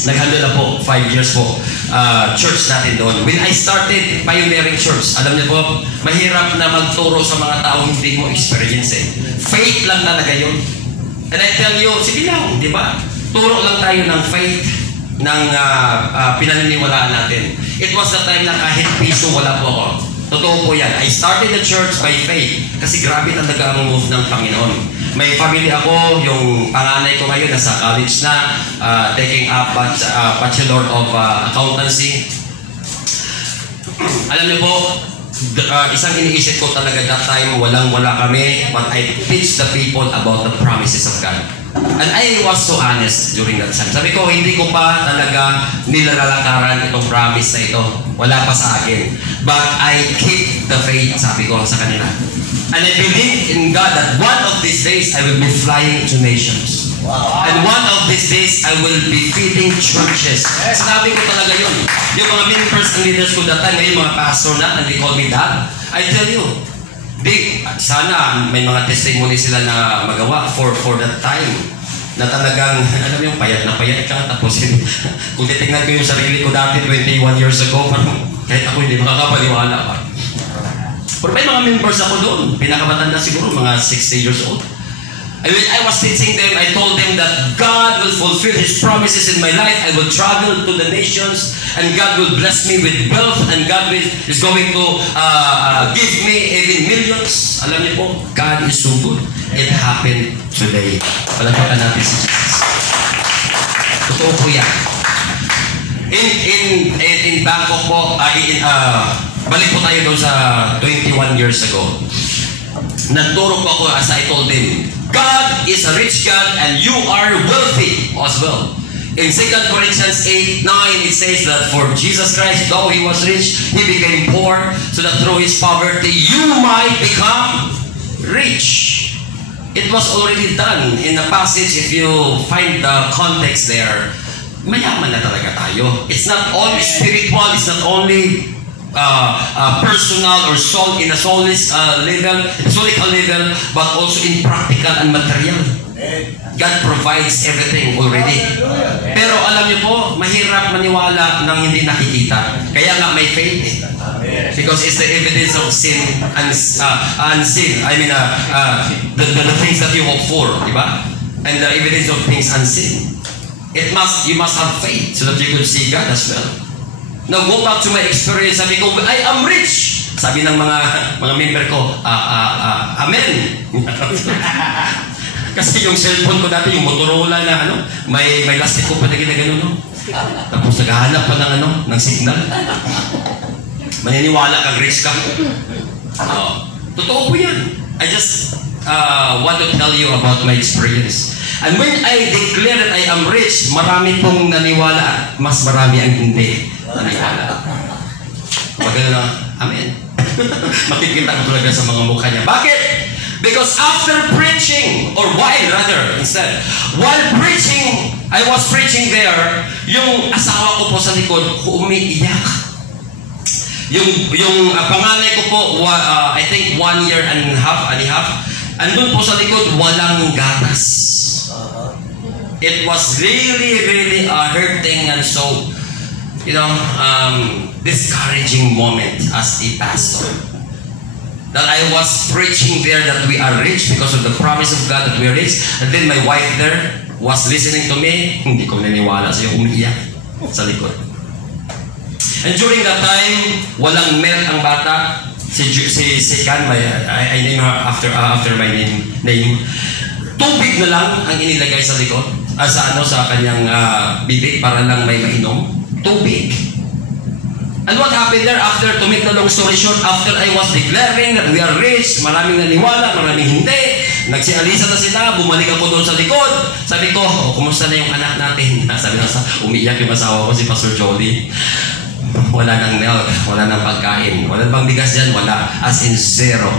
Nag-handle na po, 5 years po, church natin doon. When I started pioneering church, alam niyo po, mahirap na magturo sa mga taong hindi mo experience eh. Faith lang talaga yun. And I tell you, sige lang, di ba? Turo lang tayo ng faith, ng pinaniniwalaan natin. It was the time na kahit piso wala po ako. Totoo po yan. I started the church by faith kasi grabe talaga ang move ng Panginoon. May family ako, yung panganay ko ngayon nasa college na, taking up Bachelor of Accountancy. Alam niyo po, isang iniisip ko talaga that time, walang-wala kami, but I teach the people about the promises of God. And I was so honest during that time. Sabi ko, hindi ko pa talaga nilalakaran itong promise na ito. Wala pa sa akin. But I keep the faith, sabi ko sa kanila. And I believe in God that one of these days I will be flying to nations. Wow. And one of these days I will be feeding churches. Sabi ko talaga yun. Yung mga members and leaders ko that time, ngayon mga pastor na, and they call me dad. I tell you, sana may mga testimony sila na magawa for that time na talagang, alam mo yung payat na payat ka, tapos kung titignan ko yung sarili ko dati 21 years ago, parang kahit ako hindi makakapaniwala pa. Pero may mga members ako doon, pinakamatanda siguro, mga 60 years old. And when I was teaching them, I told them that God will fulfill His promises in my life. I will travel to the nations, and God will bless me with wealth, and God is going to give me even millions. Alam niyo po, God is so good. It happened today. Palagpakan natin si Jesus. Totoo po yan. In Bangkok po, balik po tayo doon sa 21 years ago. Nagturo po ako as I told them, God is a rich God and you are wealthy as well. In 2 Corinthians 8:9, it says that for Jesus Christ, though He was rich, He became poor, so that through His poverty, you might become rich. It was already done in the passage. If you find the context there, mayaman na talaga tayo. It's not only spiritual, it's not only personal or soul in a soulless level, soulical level, but also in practical and material. God provides everything already. Pero alam niyo po, mahirap maniwala ng hindi nakikita. Kaya nga may faith. Because it's the evidence of sin and unseen. I mean, the things that you hope for, diba? And the evidence of things unseen. You must have faith so that you could see God as well. Now, go back to my experience. Sabi ko, I am rich. Sabi ng mga member ko, amen. Kasi yung cellphone ko dati, yung Motorola na may lastik ko pa na ginagano, no? Tapos naghahanap pa ng signal. Maniniwala kang rich ka. Totoo po yan. I just want to tell you about my experience. And when I declare that I am rich, marami pong naniwala, mas marami ang hindi naniwala. Maganda na, amen. Makikita ko talaga sa mga mukha niya. Bakit? Because after preaching, or while preaching, I was preaching there, yung asawa ko po sa likod, umiiyak. Yung panganay ko po, I think 1 year and a half, andun po sa likod, walang gatas. It was really a hurting and so, discouraging moment as a pastor. That I was preaching there that we are rich because of the promise of God that we are rich. And then my wife there was listening to me. Hindi ko naniwala siya, umiiyak sa likod. And during that time, walang milk ang bata. Si Kan, I name her after my name. Tubig na lang ang inilagay sa likod. Sa kanyang bibig para lang may mainom. Tubig. And what happened there after, to make the long story short, after I was declaring that we are rich, maraming naniwala, maraming hindi, nagsialisa na sila, bumalik ako doon sa likod. Sabi ko, oh, kumusta na yung anak natin? Sabi na, umiiyak yung asawa ko, si Pastor Jody. Wala nang milk, wala nang pagkain. Wala bang bigas dyan? Wala. As in zero.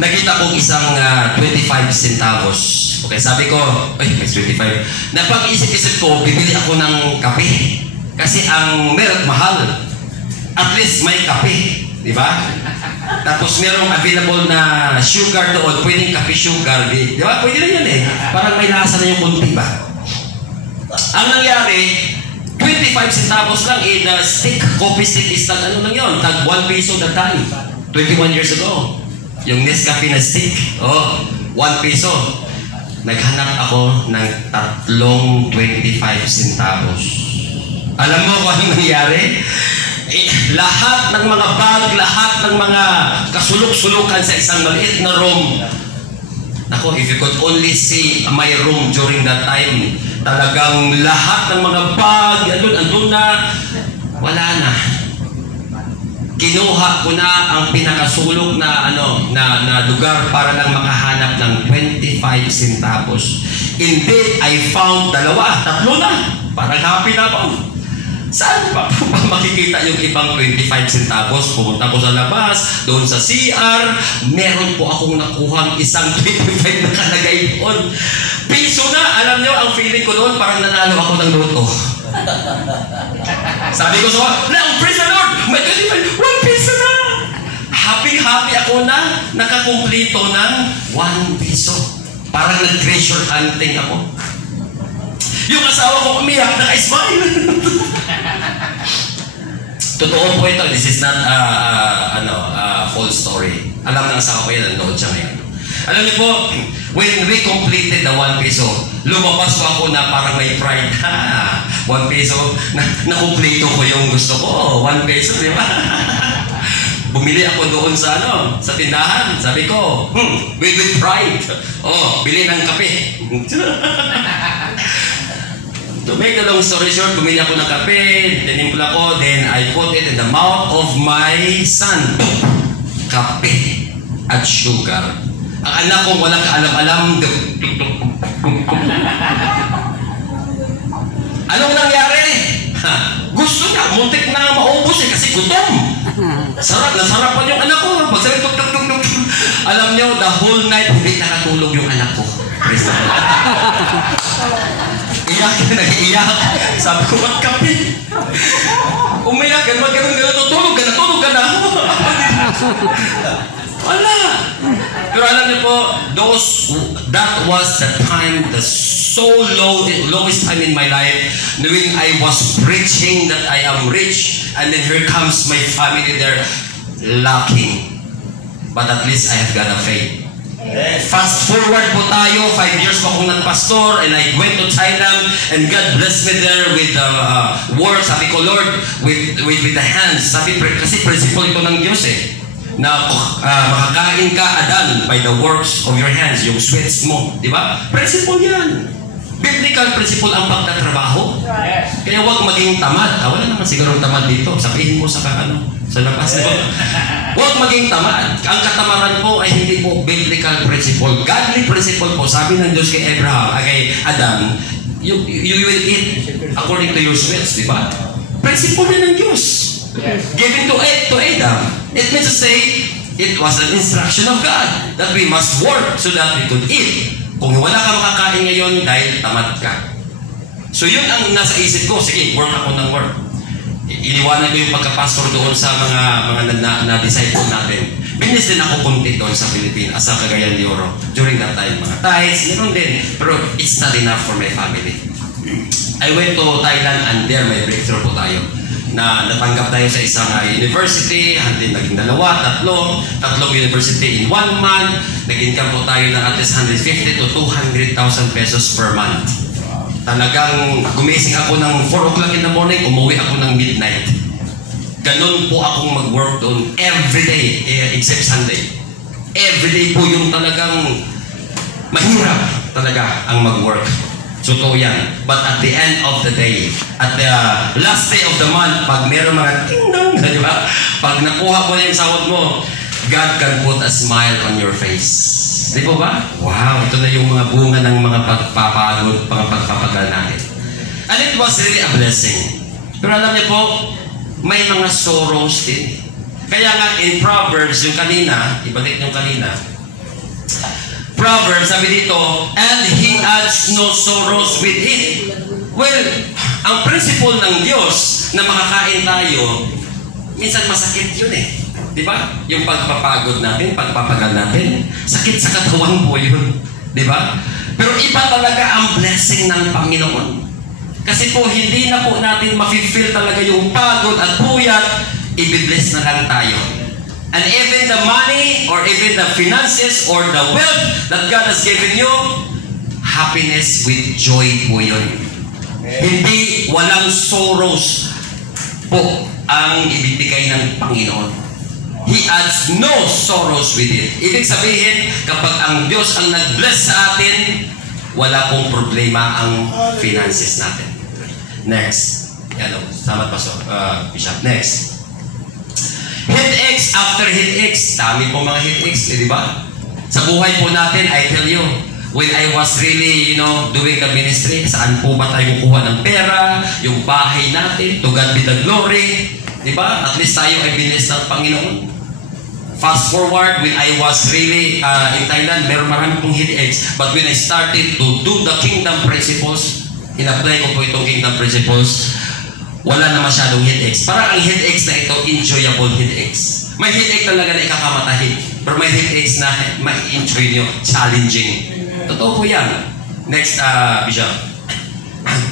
Nakita kong isang 25 centavos. Okay, sabi ko, ay, may 25. Napag-isip-isip ko, bibili ako ng kape. Kasi ang milk mahal. At least may kape. Di ba? Tapos merong available na sugar doon. Pwedeng kape sugar. Di ba? Pwede na yan eh. Parang may lasa na yung kunti ba? Ang nangyari, 25 centavos lang in a stick. Coffee stick is tag ano lang yun. Tag 1 peso that time. 21 years ago. Yung Nescafe na stick. Oh, 1 peso. Naghanap ako ng tatlong 25 centavos. Alam mo kung anong nangyari? Lahat ng mga bag, lahat ng mga kasulok-sulukan sa isang maliit na room. Ako, if you could only see my room during that time, talagang lahat ng mga bag, andun na, wala na. Kinuha ko na ang pinakasulok na na lugar para lang makahanap ng 25 centavos. Indeed, I found tatlo na. Parang happy na ako. Saan pa makikita yung ibang 25 centavos? Pumunta ko sa labas, doon sa CR, meron po akong nakuhang isang 25 na kalagay doon. Piso na! Alam nyo, ang feeling ko doon, parang nanalo ako ng loto. Sabi ko sa praise the Lord! May 25! 1 piso na! Happy ako na nakakumplito ng 1 piso. Parang nag-treasure hunting ako. Yung asawa ko umiyak, naka-smile. Totoo po ito. This is not false story. Alam ng asawa ko yan, nanood siya ngayon. Alam niyo po, when we completed the 1 peso, lumabas ko ako na parang may pride. 1 peso, nakumplito ko yung gusto ko. 1 peso, di ba? Bumili ako doon sa sa tindahan. Sabi ko, with pride. Oh, bili ng kape. To make the long story short, bumili ako ng kape, tinimpla ko, then I put it in the mouth of my son. Kape at sugar. Ang anak ko walang kaalam-alam. Anong nangyari? Gusto niya, muntik na maubos kasi gutom. Nasarapan yung anak ko. Pagsabi, alam niyo, the whole night, hindi nakatulog yung anak ko. Praise the Lord. Nag-iiyak. Sabi ko, ba't kape? Umiyak, ganun, tulog ka na. Wala. Pero alam niyo po, that was the time, the lowest time in my life, when I was preaching that I am rich, and then here comes my family there, lacking. But at least I have got a faith. Fast forward po tayo, 5 years pa akong nagpastor, and I went to Thailand, and God blessed me there with work. Sabi ko, Lord, with the hands. Kasi principle ito ng Diyos na makakain ka, Adan, by the works of your hands, yung sweats mo. Di ba? Principle yan. Biblical principle ang pagtatrabaho. Kaya huwag maging tamad. Wala naman siguro tamad dito. Sabihin mo sa labas. Huwag maging tamad. Ang katamaran po ay hindi po biblical principle. Godly principle po. Sabi ng Diyos kay Adam, you will eat according to your sweats, di ba? Principle din ng Diyos. Given to Adam. It means to say, it was an instruction of God that we must work so that we could eat. Kung wala ka makakain ngayon dahil tamad ka. So yun ang nasa isip ko. Sige, work ako ng work. Iniwanan ko yung pagkapastor doon sa mga na-disciple natin. Binis din ako kunti doon sa Pilipinas, sa Cagayan de Oro. During that time, mga tithes, meron din. Pero it's not enough for my family. I went to Thailand and there may breakthrough po tayo. Natanggap tayo sa isang university, naging tatlong university in 1 month. Nag-income po tayo ng at least 150 to 200,000 pesos per month. Talagang gumising ako ng 4 o'clock in the morning, umuwi ako ng midnight. Ganun po akong mag-work doon everyday, except Sunday. Everyday po yung talagang mahirap talaga ang mag-work. Totoo yan. But at the end of the day, at the last day of the month, pag meron mga ting-dong, di ba? Pag nakuha mo na yung sahod mo, God can put a smile on your face. Di po ba? Wow, ito na yung mga bunga ng mga pagpapagod, mga pagpapagal natin. And it was really a blessing. Pero alam niyo po, may mga sorrows din. Kaya nga in Proverbs, yung kanina, ibalik yung kanina, Proverbs, sabi dito, and He adds no sorrows with it. Well, ang principle ng Diyos na makakain tayo, minsan masakit yun eh. Di ba? Yung pagpapagod natin, pagpapagal natin, sakit sa katawan po yun. Di ba? Pero iba talaga ang blessing ng Panginoon. Kasi po, hindi na po natin ma-feel talaga yung pagod at puyat, i-bless na lang tayo. And even the money or even the finances or the wealth that God has given you, happiness with joy po yun. Hindi walang sorrows po ang ibibigay ng Panginoon. He adds no sorrows with it. Ibig sabihin, kapag ang Diyos ang nag-bless sa atin, wala pong problema ang finances natin. Next. Yan o. Salamat, Bishop. Next. Headaches after headaches. Dami po mga headaches, di ba? Sa buhay po natin, I tell you, when I was really, doing the ministry, saan po ba tayo kukuha ng pera, yung bahay natin, to God be the glory, di ba? At least tayo ay binis ng Panginoon. Fast forward, when I was really in Thailand, meron marami pong headaches. But when I started to do the kingdom principles, in-apply ko po itong kingdom principles, wala na masyadong headaches. Parang ang headaches na ito, enjoyable headaches. May headache talaga na ikakamatahin. Pero may headaches na ma-enjoy nyo, challenging. Totoo po yan. Next, Bishop.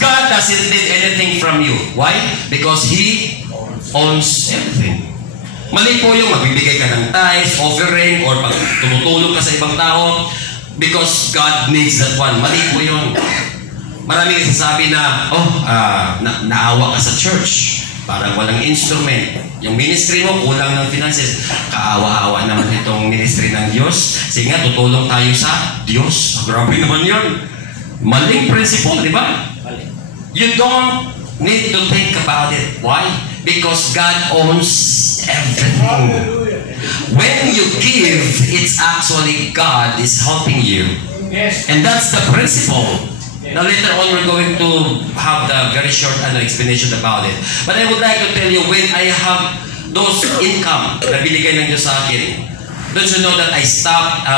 God doesn't need anything from you. Why? Because He owns everything. Mali po yung magbibigay ka ng tithes, offering, or pag tumutulong ka sa ibang tao because God needs that one. Mali po yun. Maraming nagsasabi na, naawa ka sa church. Parang walang instrument. Yung ministry mo, kulang ng finances. Kaawa-awa naman itong ministry ng Diyos. Sige nga, tutulong tayo sa Diyos. Grabe naman yun. Maling principle, di ba? You don't need to think about it. Why? Because God owns everything. When you give, it's actually God is helping you. And that's the principle. Now later on, we're going to have the very short explanation about it. But I would like to tell you, when I have those income na binigay ng Diyos sa akin, don't you know that I stopped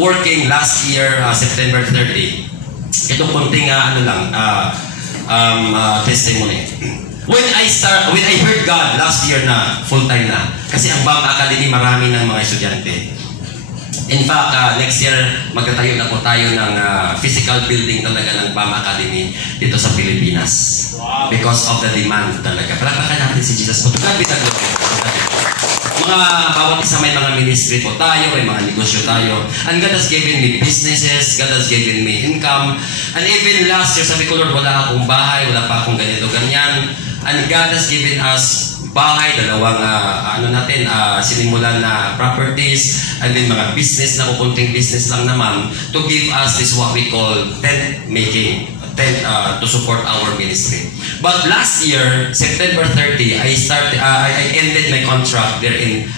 working last year, September 30. Itong konting testimony. When I heard God last year na full-time na, kasi ang BAM Academy marami ng mga estudyante. In fact, next year, magtatayo na po tayo ng physical building talaga ng BAM Academy dito sa Pilipinas. Wow. Because of the demand talaga. Palakpakan natin si Jesus. Mga bawat isa may mga ministry po tayo, may mga negosyo tayo. And God has given me businesses, God has given me income. And even last year, sabi ko, Lord, wala akong bahay, wala pa akong ganito, ganyan. And God has given us bahay, dalawang sinimulan na properties, and then mga business na kukunting business lang naman to give us this what we call tent making, to support our ministry. But last year, September 30, I ended my contract there in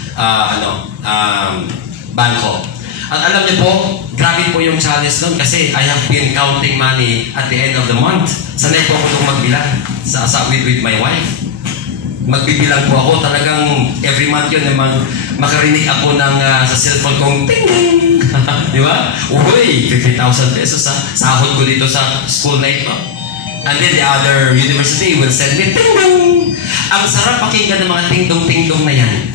Bangkok. At alam niyo po, grabe po yung challenge doon kasi I have been counting money at the end of the month. Sanay po ako itong magbilang with my wife. Magbibilang po ako talagang every month yun naman makarinig ako ng sa cellphone kong ting ting. Di ba? Uy, 50,000 pesos sa sahod ko dito sa school na ito. And then the other university will send me ting ting. Ang sarap pakinggan ng mga ting dong na yan.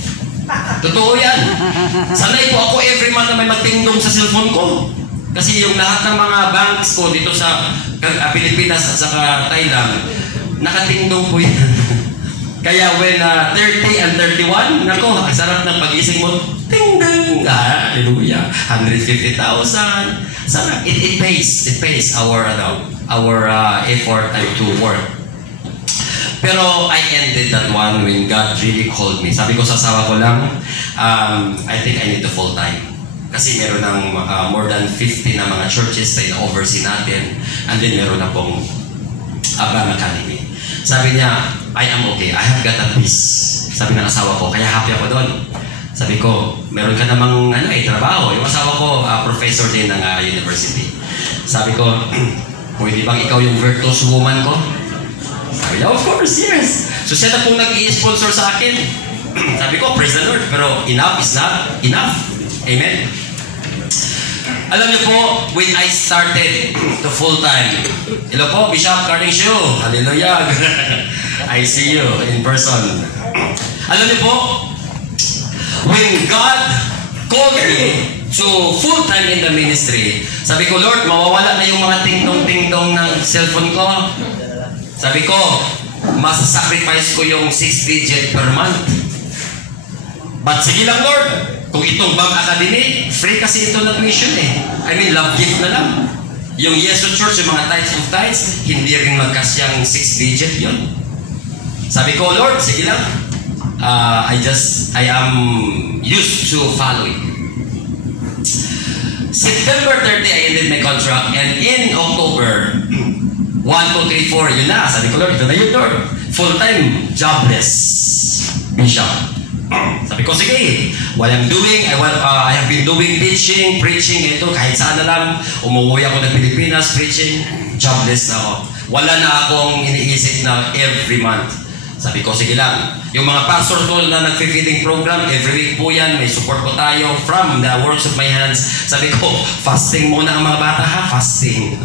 Totoo yan. Sanay po ako every month na may magtingdong sa cellphone ko. Kasi yung lahat ng mga banks ko dito sa Pilipinas at sa Thailand, nakatingdong po yan. Kaya when 30 and 31, nako, ang sarap ng pag-ising mo, ting-dong, hallelujah, 150,000. Sarap. It pays our effort to work. Pero I ended that one when God really called me. Sabi ko sa asawa ko lang, I think I need to full time. Kasi meron ng more than 50 na mga churches na ina-oversee natin. And then meron na pong Abang Academy. Sabi niya, I am okay. I have got a peace. Sabi ng asawa ko, kaya happy ako doon. Sabi ko, meron ka namang trabaho. Yung asawa ko, professor din ng university. Sabi ko, pwede bang ikaw yung virtuous woman ko? Sabi niya, of course, yes. So siya na pong nag-i-sponsor sa akin. Sabi ko, praise the Lord. Pero enough is not enough. Amen? Alam niyo po, when I started to full-time, hello po, Bishop Carling Show. Hallelujah. I see you in person. Alam niyo po, when God called me to full-time in the ministry, sabi ko, Lord, mawawala na yung mga ting-tong-ting-tong ng cellphone ko. Sabi ko, masasacrifice ko yung 6 digit per month. But sige lang, Lord. Kung itong Bang Academy, free kasi ito na tuition eh. I mean, love gift na lang. Yung Yeso Church, yung mga tithes of tithes, hindi rin magkasyang 6 digit yun. Sabi ko, Lord, sige lang. I am used to following. September 30, I ended my contract. And in October, 1, 2, 3, 4, yun na. Sabi ko, Lord, ito na yun, Lord. Full-time, jobless bishop. Sabi ko, sige, what I'm doing, I have been doing teaching, preaching, ito, kahit saan na lang. Umuwi ako ng Pilipinas, preaching, jobless na ako. Wala na akong iniisip na every month. Sabi ko, sige lang. Yung mga pastor ko na nag-feeding program, every week po yan, may support po tayo from the works of my hands. Sabi ko, fasting muna ang mga bata ha, fasting.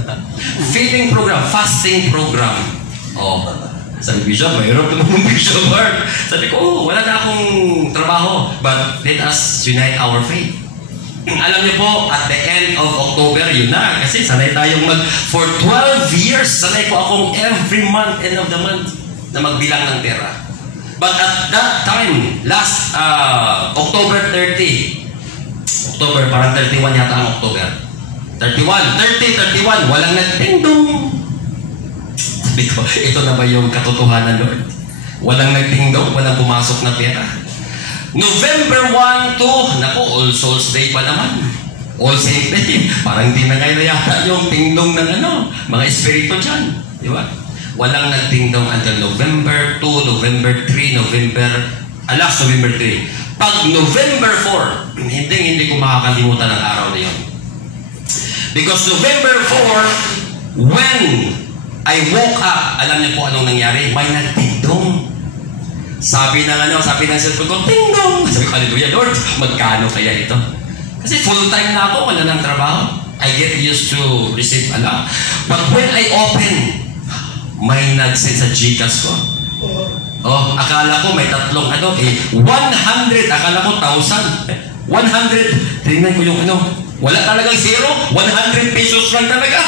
Feeding program, fasting program. Oh, sabi Bishop, mayroon ko naman Bishop Mark. Sabi ko, wala na akong trabaho. But let us unite our faith. Alam niyo po, at the end of October, yun na. Kasi sanay tayong for 12 years, sanay ko akong every month, end of the month, na magbilang ng pera. But at that time, last October 30, October, parang 31 yata ang October. 31, walang nagtindong. Sabi ko, ito na ba yung katotohanan, Lord? Walang nagtindong, walang pumasok na pera. November 1 to, naku, All Souls Day pa naman. All Saints Day. Parang di na ngayon yata yung tingdong ng mga espiritu dyan. Di ba? Walang nagtingdong until November 2, November 3, last November 3. Pag November 4, hindi ko makakalimutan ang araw na yun. Because November 4, when I woke up, alam niyo po anong nangyari? May nagtingdong. Sabi ng cellphone ko, tingdong! Sabi ko, hallelujah, Lord, magkano kaya ito? Kasi full-time na ako, wala ng trabaho. I get used to receive But when I open, may nag-send sa Gcash ko. Oh, akala ko may tatlong 100, akala ko 1,000. 100, tingnan ko yung wala talagang zero, 100 pesos lang talaga.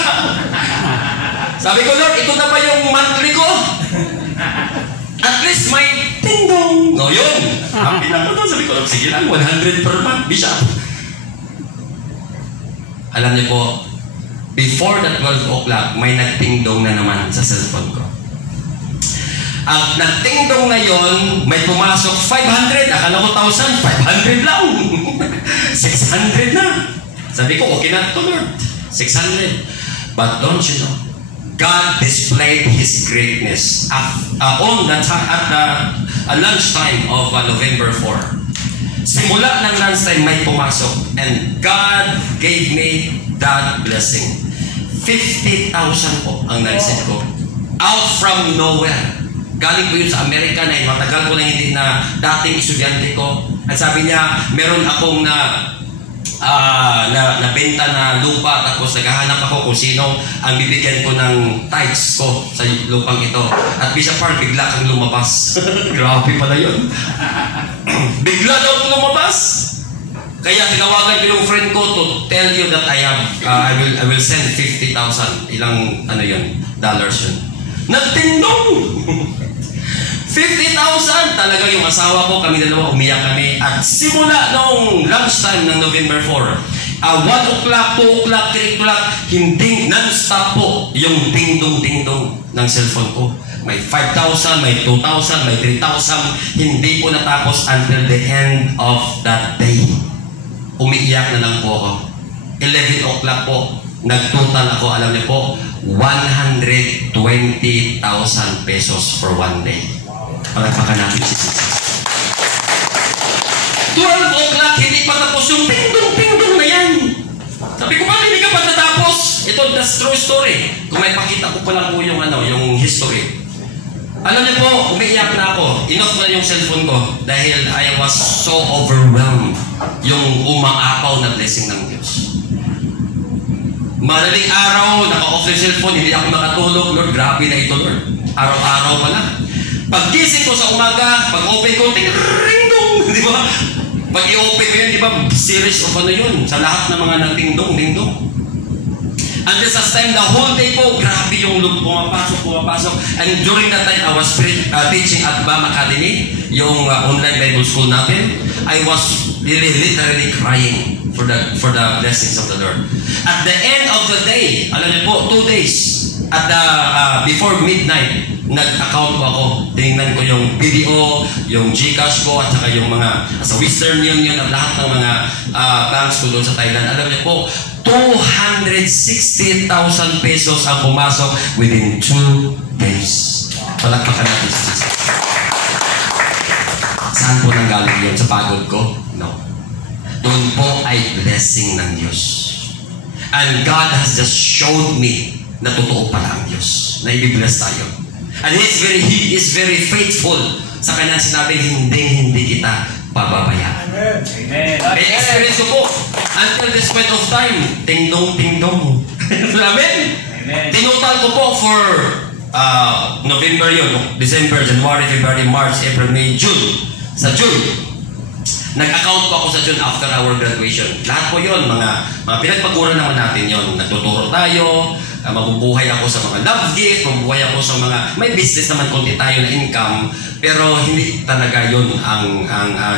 Sabi ko, Lord, ito na ba yung monthly ko? At least may ting-dong. No, yun. Happy na ako. Sabi ko, sige lang, 100 per month, Bishop. Alam niyo po, before the 12 o'clock, may nagting-dong na naman sa cellphone ko. Ang nagting-dong na yon, may pumasok 500. Akala ko 1,000, 500 lang. 600 na. Sabi ko, okay na ito, Lord. 600. But don't you know, God displayed His greatness on that time, at the lunchtime of November 4. Simula ng lunchtime may pumasok, and God gave me that blessing. 50,000 po ang naisip ko. Out from nowhere. Galing po yun sa Amerika na matagal ko na hindi na dating estudyante ko. At sabi niya, meron akong nabenta na lupa, tapos naghahanap ako kung sino ang bibigyan ko ng tithes ko sa lupang ito. At Bishop Park, bigla kang lumabas. Grabe pala yun. Bigla daw ko lumabas. Kaya tinawagan ko yung friend ko to tell you that I will send 50,000. Ilang dollars yun. Nagtindong! 50,000! Talaga yung asawa ko, kami dalawa, umiyak kami. At simula noong lunchtime ng November 4, 1 o'clock, 2 o'clock, 3 o'clock, hindi non-stop po yung ding-dong-ding-dong ng cellphone ko. May 5,000, may 2,000, may 3,000. Hindi po natapos until the end of that day. umiiyak na lang po ako. 11 o'clock po, nagtotal ako, alam niyo po, 120,000 pesos for one day. Palagpakan natin si Jesus. 12 o'clock, hindi pa tapos yung pingdong na yan. Sabi ko, bakit hindi ka pa natapos? Ito, that's true story. Kung may pakita ko pa lang po yung, yung history. Alam niyo po, umiiyak na ako. Inoff na yung cellphone ko dahil I was so overwhelmed yung umaapaw na blessing ng Diyos. Madaling araw, naka-off yung cellphone, hindi ako makatulog. Lord, grabe na ito, Lord. Araw-araw pala. Pag-gising ko sa umaga, pag-open ko, ting-ring-dong, di ba? Pag i-open ko yun, di ba, series of yun, sa lahat ng mga nagding-dong. Until sa time, the whole day po, grabe yung pumapasok. And during that time, I was teaching at BAM Academy, yung online Bible school natin. I was literally crying for the blessings of the Lord. At the end of the day, alam niyo po, 2 days, at before midnight, nag-account ko ako. Tingnan ko yung BDO, yung GCash ko, at saka yung mga sa Western Union at lahat ng mga banks ko doon sa Thailand. Alam niyo po, 260,000 pesos ang pumasok within 2 days. Palagpakan natin sa Jesus. Saan po nanggaling yun? Sa pagod ko? No. Doon po ay blessing ng Diyos. And God has just showed me na totoo pala ang Diyos. Na i-bless tayo. And He is very faithful sa kanyang sinabing, hindi kita pababayaan. Amen. May experience ko po. Until this point of time, ting-dong. Amen? Tinutal ko po for November yun, December, January, February, March, April, May, June. Sa June, nag-account po ako sa June after our graduation. Lahat po yun, mga pinagpaguran naman natin yun. Nagtuturo tayo, mabubuhay ako sa mga love gift, mabubuhay ako sa mga, may business naman konti tayo na income, pero hindi talaga yun ang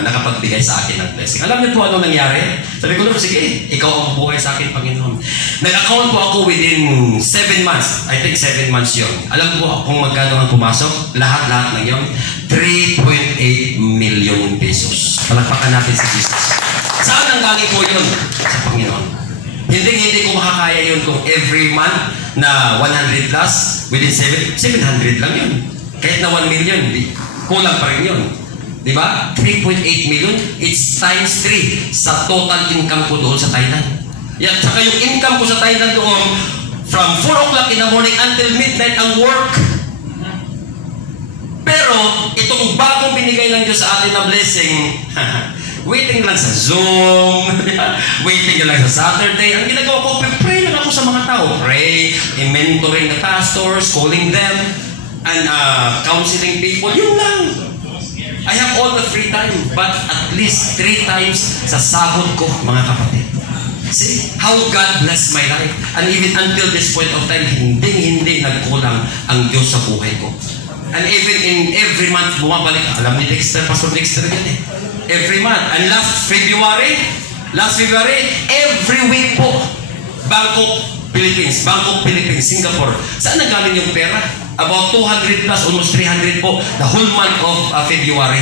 nakapagbigay sa akin ng blessing. Alam niyo po ano nangyari? Sabi ko, Lord, sige, ikaw ang bubuhay sa akin, Panginoon. Nag-account po ako within 7 months. I think 7 months yun. Alam po kung magkano ang pumasok? Lahat ng yun. 3.8 million pesos. Palagpakan natin si Jesus. Saan ang galing po yun? Sa Panginoon. Hindi ko makakaya yun kung every month na 100 plus, within 700 lang yun. Kahit na 1 million, kulang pa rin yun. Diba? 3.8 million, it's times 3 sa total income ko doon sa Thailand. Yan, saka yung income ko sa Thailand doon, from 4 o'clock in the morning until midnight ang work. Pero, itong bagong binigay ng Diyos sa atin na blessing, waiting lang sa Zoom, waiting lang sa Saturday. Ang ginagawa ko, pray lang ako sa mga tao. Pray, mentoring the pastors, calling them, and counseling people. Yun lang. I have all the free time, but at least 3 times sa sahod ko, mga kapatid. See how God blessed my life. And even until this point of time, hindi nagkulang ang Diyos sa buhay ko. And even in every month, bumabalik. Alam ni Dexter, Pastor Dexter yan eh. Every month. And last February, every week po, Bangkok, Philippines, Singapore. Saan nagaling yung pera? About 200 plus, almost 300 po, the whole month of February.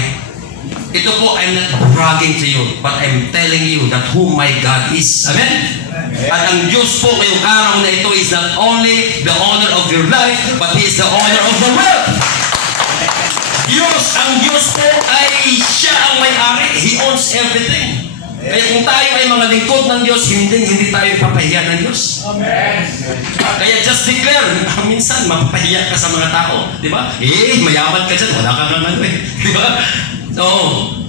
Ito po, I'm not bragging to you, but I'm telling you that who my God is. Amen? At ang Diyos po ngayong araw na ito is not only the owner of your life, but He is the owner of the world. Ang Diyos po ay siya ang may-ari. He owns everything. Kaya kung tayo ay mga lingkod ng Diyos, hindi tayo papahiya ng Diyos. Amen. Kaya just declare, minsan mapapahiya ka sa mga tao. Di ba? Mayaman ka dyan, wala ka naman di ba? No.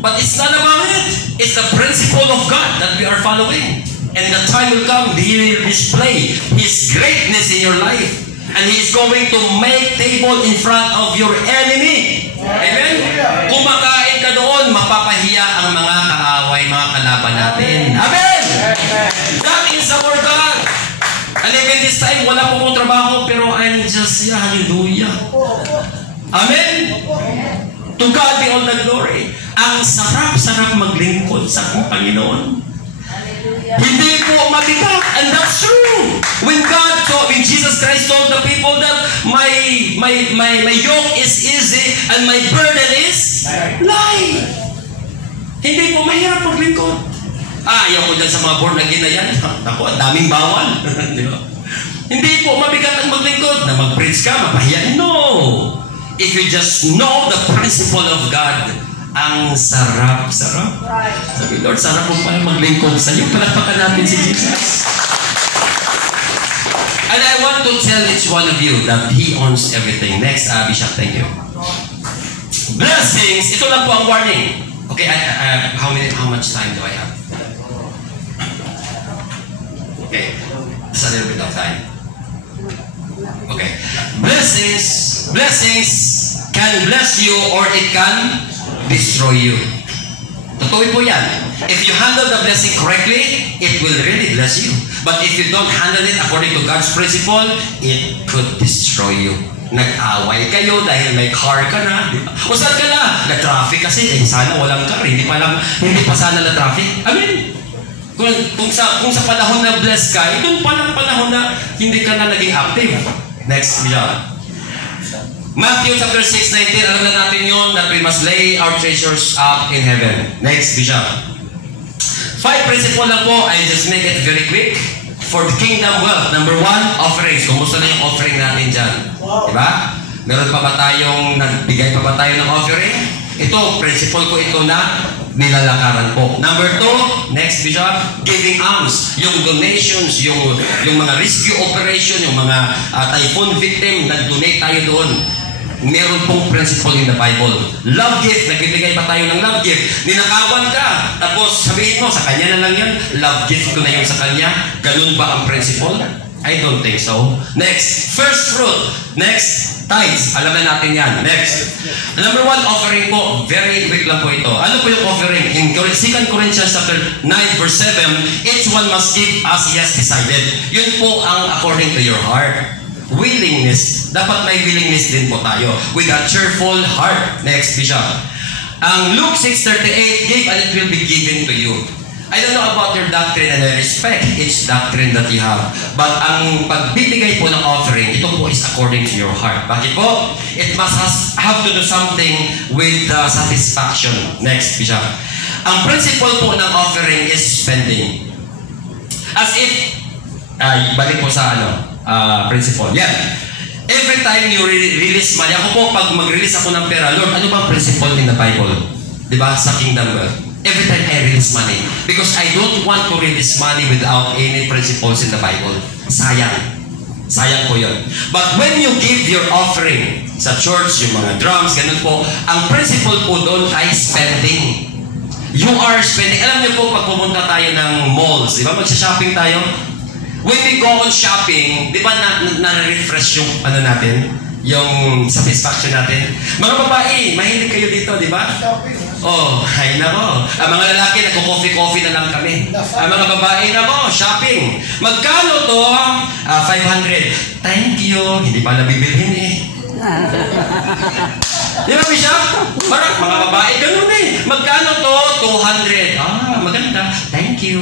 But it's not about it. It's the principle of God that we are following. And the time will come, He will display His greatness in your life. And He is going to make table in front of your enemy. Amen? Kumakain ka doon, mapapahiya ang mga kaaway, mga kalaban natin. Amen? That is our God. And even this time, wala po kong trabaho, pero I'm just, hallelujah. Amen? To God be all the glory. Ang sarap-sarap maglingkod sa Panginoon. Hindi po mabigat, and that's true. When Jesus Christ told the people that my yoke is easy and my burden is light. Hindi po mahirap maglingkod. Ayaw ko dyan sa mga born again na yan. Ako, ang daming bawal. Di ba? Hindi po mabigat ang maglingkod na mag-preach ka, mapahiya. No! If you just know the principle of God, ang sarap. Sabi, Lord, sarap mo pala maglingkod sa iyo. Palakpakan natin si Jesus. And I want to tell each one of you that He owns everything. Next, Bishop, thank you. Blessings. Ito lang po ang warning. Okay, how much time do I have? Okay, just a little bit of time. Okay. Blessings can bless you or it can destroy you. Totoo po yan. If you handle the blessing correctly, it will really bless you. But if you don't handle it according to God's principle, it could destroy you. Nag-away kayo dahil may car ka na. O saan ka na? Na-traffic kasi. Sana walang car. Hindi pa sana na-traffic. I mean, kung sa panahon na blessed ka, itong panahon na hindi ka na naging active. Next, Bishop. Matthew chapter 6:19, alam na natin yun, that we must lay our treasures up in heaven. Next, Bishop. 5 principle lang po, I just make it very quick. For the kingdom wealth, number 1, offerings. Kumusta na yung offering natin dyan? Diba? Meron pa ba tayong, nagbigay pa ba tayo ng offering? Ito, principle ko ito na nilalakaran po. Number 2, next, Bishop, giving alms. Yung donations, yung mga rescue operation, yung mga typhoon victim, nag-donate tayo doon. Meron pong principle in the Bible. Love gift, nagbibigay pa tayo ng love gift. Ninakawan ka, tapos sabihin mo, sa kanya na lang yan, love gift ko na yung sa kanya. Ganun ba ang principle? I don't think so. Next, first fruit. Next, tithes. Alam na natin yan. Next. Number 1, offering po. Very quick lang po ito. Ano po yung offering? In 2 Corinthians chapter 9 verse 7, each one must give as he has decided. Yun po ang according to your heart. Willingness. Dapat may willingness din po tayo. With a cheerful heart. Next, Bishop. Ang Luke 6:38, give and it will be given to you. I don't know about your doctrine and I respect each doctrine that you have. But ang pagbibigay po ng offering, ito po is according to your heart. Bakit po? It must have to do something with satisfaction. Next, Bishop. Ang principle po ng offering is spending. As if, balik po sa principle. Yeah. Every time you release money, ako po pag mag-release ako ng pera, Lord, ano ba ang principle in the Bible? Diba? Sa kingdom wealth. Every time I release money. Because I don't want to release money without any principles in the Bible. Sayang. Sayang po yun. But when you give your offering sa church, yung mga drums, ganun po, ang principle po doon ay spending. You are spending. Alam niyo po, pag pumunta tayo ng malls, di ba? Magsha-shopping tayo. When we go on shopping, di ba na-refresh yung natin? Yung satisfaction natin. Mga babae, mahilig kayo dito, di ba? Oh, ay nako. Ang mga lalaki, nagko-coffee-coffee na lang kami. Ang mga babae, nako, shopping. Magkano to? 500. Thank you. Hindi pa nabibilhin eh. Di ba, Bishop? Parang mga babae, ganun eh. Magkano to? 200. Maganda. Thank you.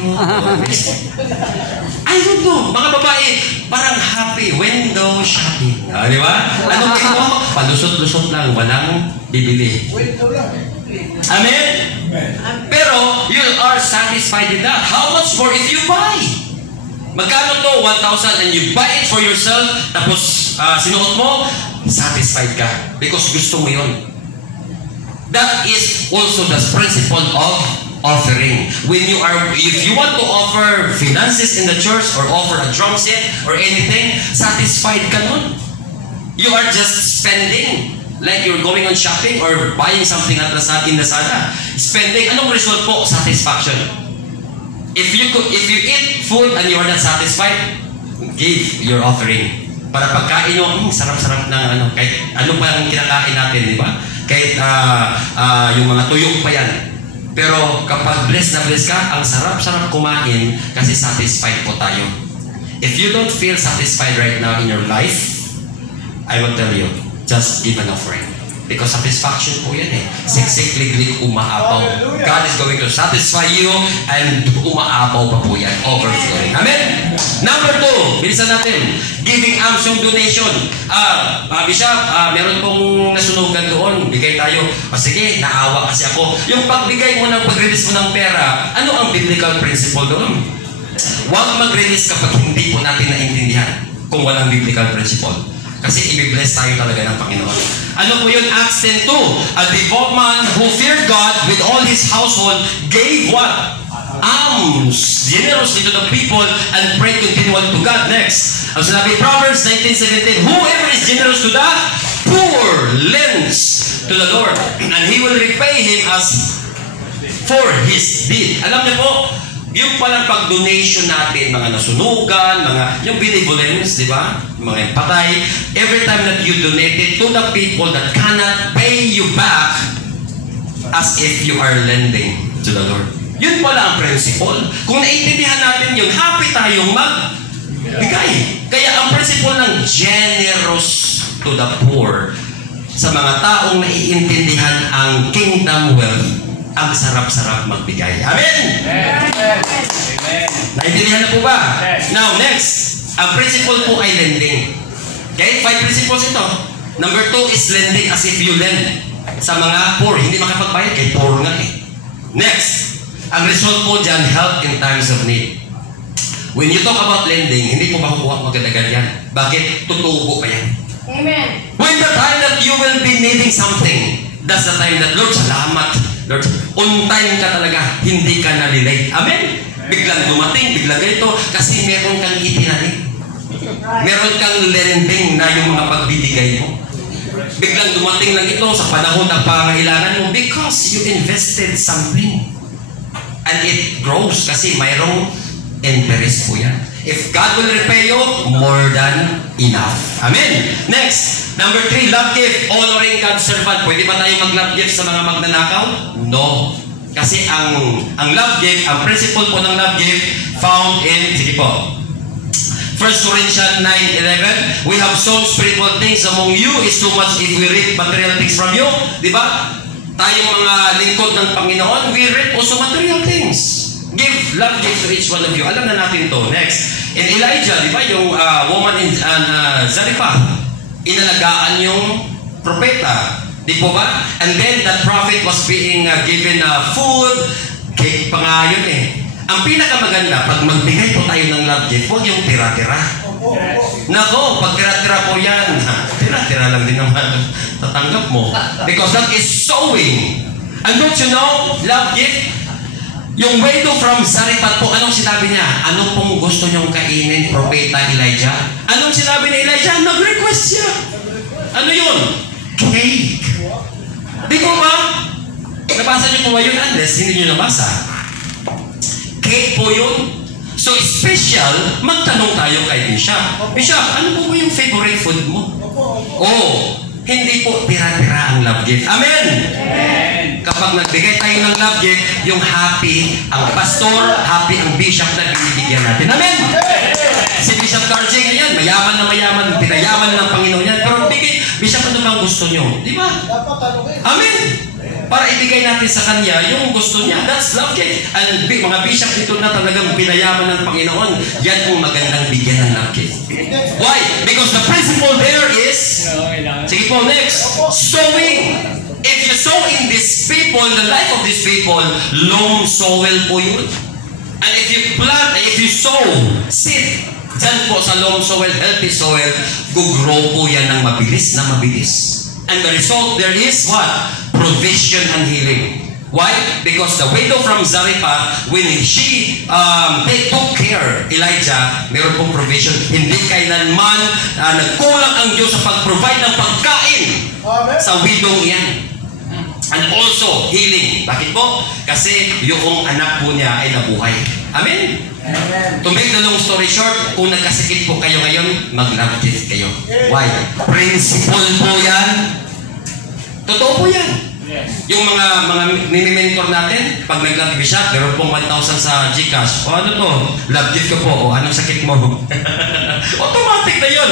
I don't know. Mga babae, parang happy. Window shopping. Di ba? Anong ito? Palusot-lusot lang. Walang bibili. Amen? Pero, you are satisfied with that. How much more if you buy? Magkano to? 1,000 and you buy it for yourself, tapos sinuot mo, satisfied ka. Because gusto mo yun. That is also the principle of offering. If you want to offer finances in the church or offer a drum set or anything, satisfied ka nun. You are just spending. Like you're going on shopping or buying something in Lazada. Spending, anong result po? Satisfaction. If you eat food and you are not satisfied, give your offering. Para pagkain nyo, sarap-sarap ng kahit ano pa ang kinakain natin, di ba? Kahit yung mga tuyok pa yan. Pero kapag blessed na blessed ka, ang sarap-sarap kumain kasi satisfied po tayo. If you don't feel satisfied right now in your life, I will tell you, just give an offering. Because satisfaction po yan eh. Siksik, liglig, umaapaw. God is going to satisfy you and umaapaw pa po yan. Overflowing. Amen? Number 2, bilisan natin. Giving alms yung donation. Bishop, meron pong nasunugan doon. Bigay tayo. Sige, naawa kasi ako. Yung pagbigay mo ng pag-release mo ng pera, ano ang biblical principle doon? Huwag mag-release kapag hindi po natin naintindihan kung walang biblical principle. Kasi i-bless tayo talaga ng Panginoon. Ano po yun? Acts 10:2. A devout man who feared God with all his household gave what? Alms generously to the people and prayed continually to God. Next. Ang sinabi, Proverbs 19:17. Whoever is generous to the poor lends to the Lord, and He will repay him as for his deed. Alam niyo po, yung palang pag-donation natin, mga nasunugan, yung benevolence, di ba? Mga patay, every time that you donate it to the people that cannot pay you back as if you are lending to the Lord. Yun pala ang principle. Kung naintindihan natin yun, happy tayong magbigay. Kaya ang principle ng generous to the poor, sa mga taong naiintindihan ang kingdom wealth, ang sarap-sarap magbigay. Amen? Amen. Naintindihan na po ba? Now, next. Ang principle po ay lending. Okay? 5 principles ito. Number 2 is lending as if you lend sa mga poor. Hindi makapagbayad kay poor nga eh. Next. Ang result po dyan, help in times of need. When you talk about lending, hindi po makukuha magandagad yan. Bakit? Tutubo pa yan. Amen. When the time that you will be needing something, that's the time that, Lord, salamat. Lord, on time ka talaga, hindi ka nalilate. Amen? Biglang dumating, biglang ganito, kasi meron kang itinanim. Meron kang lending na yung mga pagbibigay mo. Biglang dumating lang ito sa panahon ng pangangailangan mo because you invested something. And it grows kasi mayroong interest po yan. If God will repay you, more than enough. Amen? Next, number 3, love gift. Honoring God's servant. Pwede ba tayo mag-love gift sa mga magnanakaw? No. Kasi ang love gift, ang principle po ng love gift, found in, sige po, 1 Corinthians 9:11, we have sown spiritual things among you is too much if we reap material things from you. Di ba? Tayong mga lingkod ng Panginoon, we reap also material things. Give love gifts to each one of you. Alam na natin to. Next. In Elijah, di ba, yung woman in Zarephath, inalagaan yung propeta. Di po ba? And then that prophet was being given food, cake pa nga yun eh. Ang pinakamaganda, pag magbigay po tayo ng love gift, huwag yung tira-tira. Nako, pag tira-tira po yan, tira-tira lang din naman tatanggap mo. Because that is sowing. And don't you know, love gift, yung widow from Zarephath po, anong sinabi niya? Anong pong gusto niyong kainin, propeta Elijah? Anong sinabi ni Elijah? Nag-request siya. Ano yun? Cake. Di po ba? Nabasa niyo po ba yun? Unless hindi niyo nabasa. Cake po yun. So special, magtanong tayo kay Bishop. Bishop, ano po ba yung favorite food mo? Oh, hindi po tira-tira ang love gift. Amen? Amen. Kapag nagbigay tayo ng love gift, yung happy ang pastor, happy ang bishop na binibigyan natin. Amen? Si Bishop Carjing, ayan, mayaman na mayaman, pinayaman ng Panginoon yan. Pero Bishop, ano bang gusto nyo? Di ba? Amen? Para ibigay natin sa kanya yung gusto niya. That's love gift. And mga bishop dito na talagang pinayaman ng Panginoon, yan ang magandang bigyan ng love gift. Why? Because the principle there is, sige po, next, sowing. If you sow in these people, the life of these people, loam soil po yun. And if you plant, if you sow, seed, dyan po sa loam soil, healthy soil, gugrow po yan ng mabilis na mabilis. And the result there is what? Provision and healing. Why? Because the widow from Zarephath, when she took care, Elijah, meron pong provision. Hindi kailanman nagkulang ang Diyos sa pag-provide ng pagkain sa widow yan. And also, healing. Bakit po? Kasi yung anak po niya ay nabuhay. Amen? Amen. To make the long story short, kung nagkasakit po kayo ngayon, mag-love gift kayo. Why? Principle po yan. Totoo po yan. Yung mga mini-mentor natin, pag nag-love bishop, meron pong 1,000 sa GCash. O ano to? Love gift ko po. O anong sakit mo? Automatic na yun.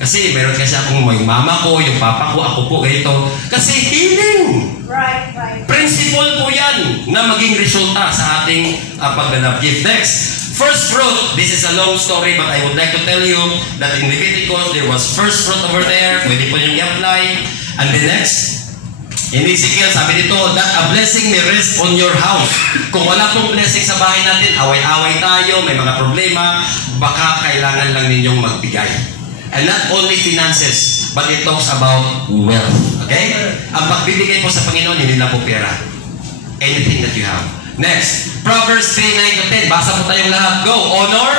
Kasi meron kasi akong may mama ko, yung papa ko, ako po, ganito. Kasi healing. Right. Principle po yan na maging resulta sa ating pagganap gift. Next, first fruit. This is a long story but I would like to tell you that in Leviticus there was first fruit over there. Pwede po yung i-apply. And the next, in Ezekiel, sabi dito, that a blessing may rest on your house. Kung wala pong blessing sa bahay natin, away-away tayo, may mga problema, baka kailangan lang ninyong magbigay. And not only finances, but it talks about wealth. Okay? Ang pagbibigay po sa Panginoon, hindi lang po pera. Anything that you have. Next, Proverbs 3:9-10. Basa po tayong lahat. Go. Honor.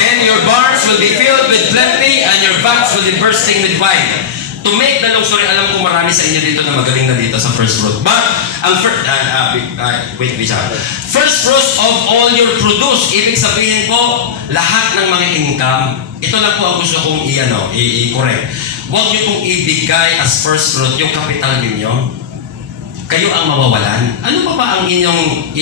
Then your barns will be filled with plenty and your vats will be bursting with wine. To make the long story, alam ko marami sa inyo dito na magaling na dito sa first fruit. But, ang first fruit of all your produce, ibig sabihin ko, lahat ng mga income, ito lang po ang gusto kong i-correct. Huwag niyo pong ibigay as first fruit yung capital ninyo. Kayo ang mawawalan. Ano ba ang inyong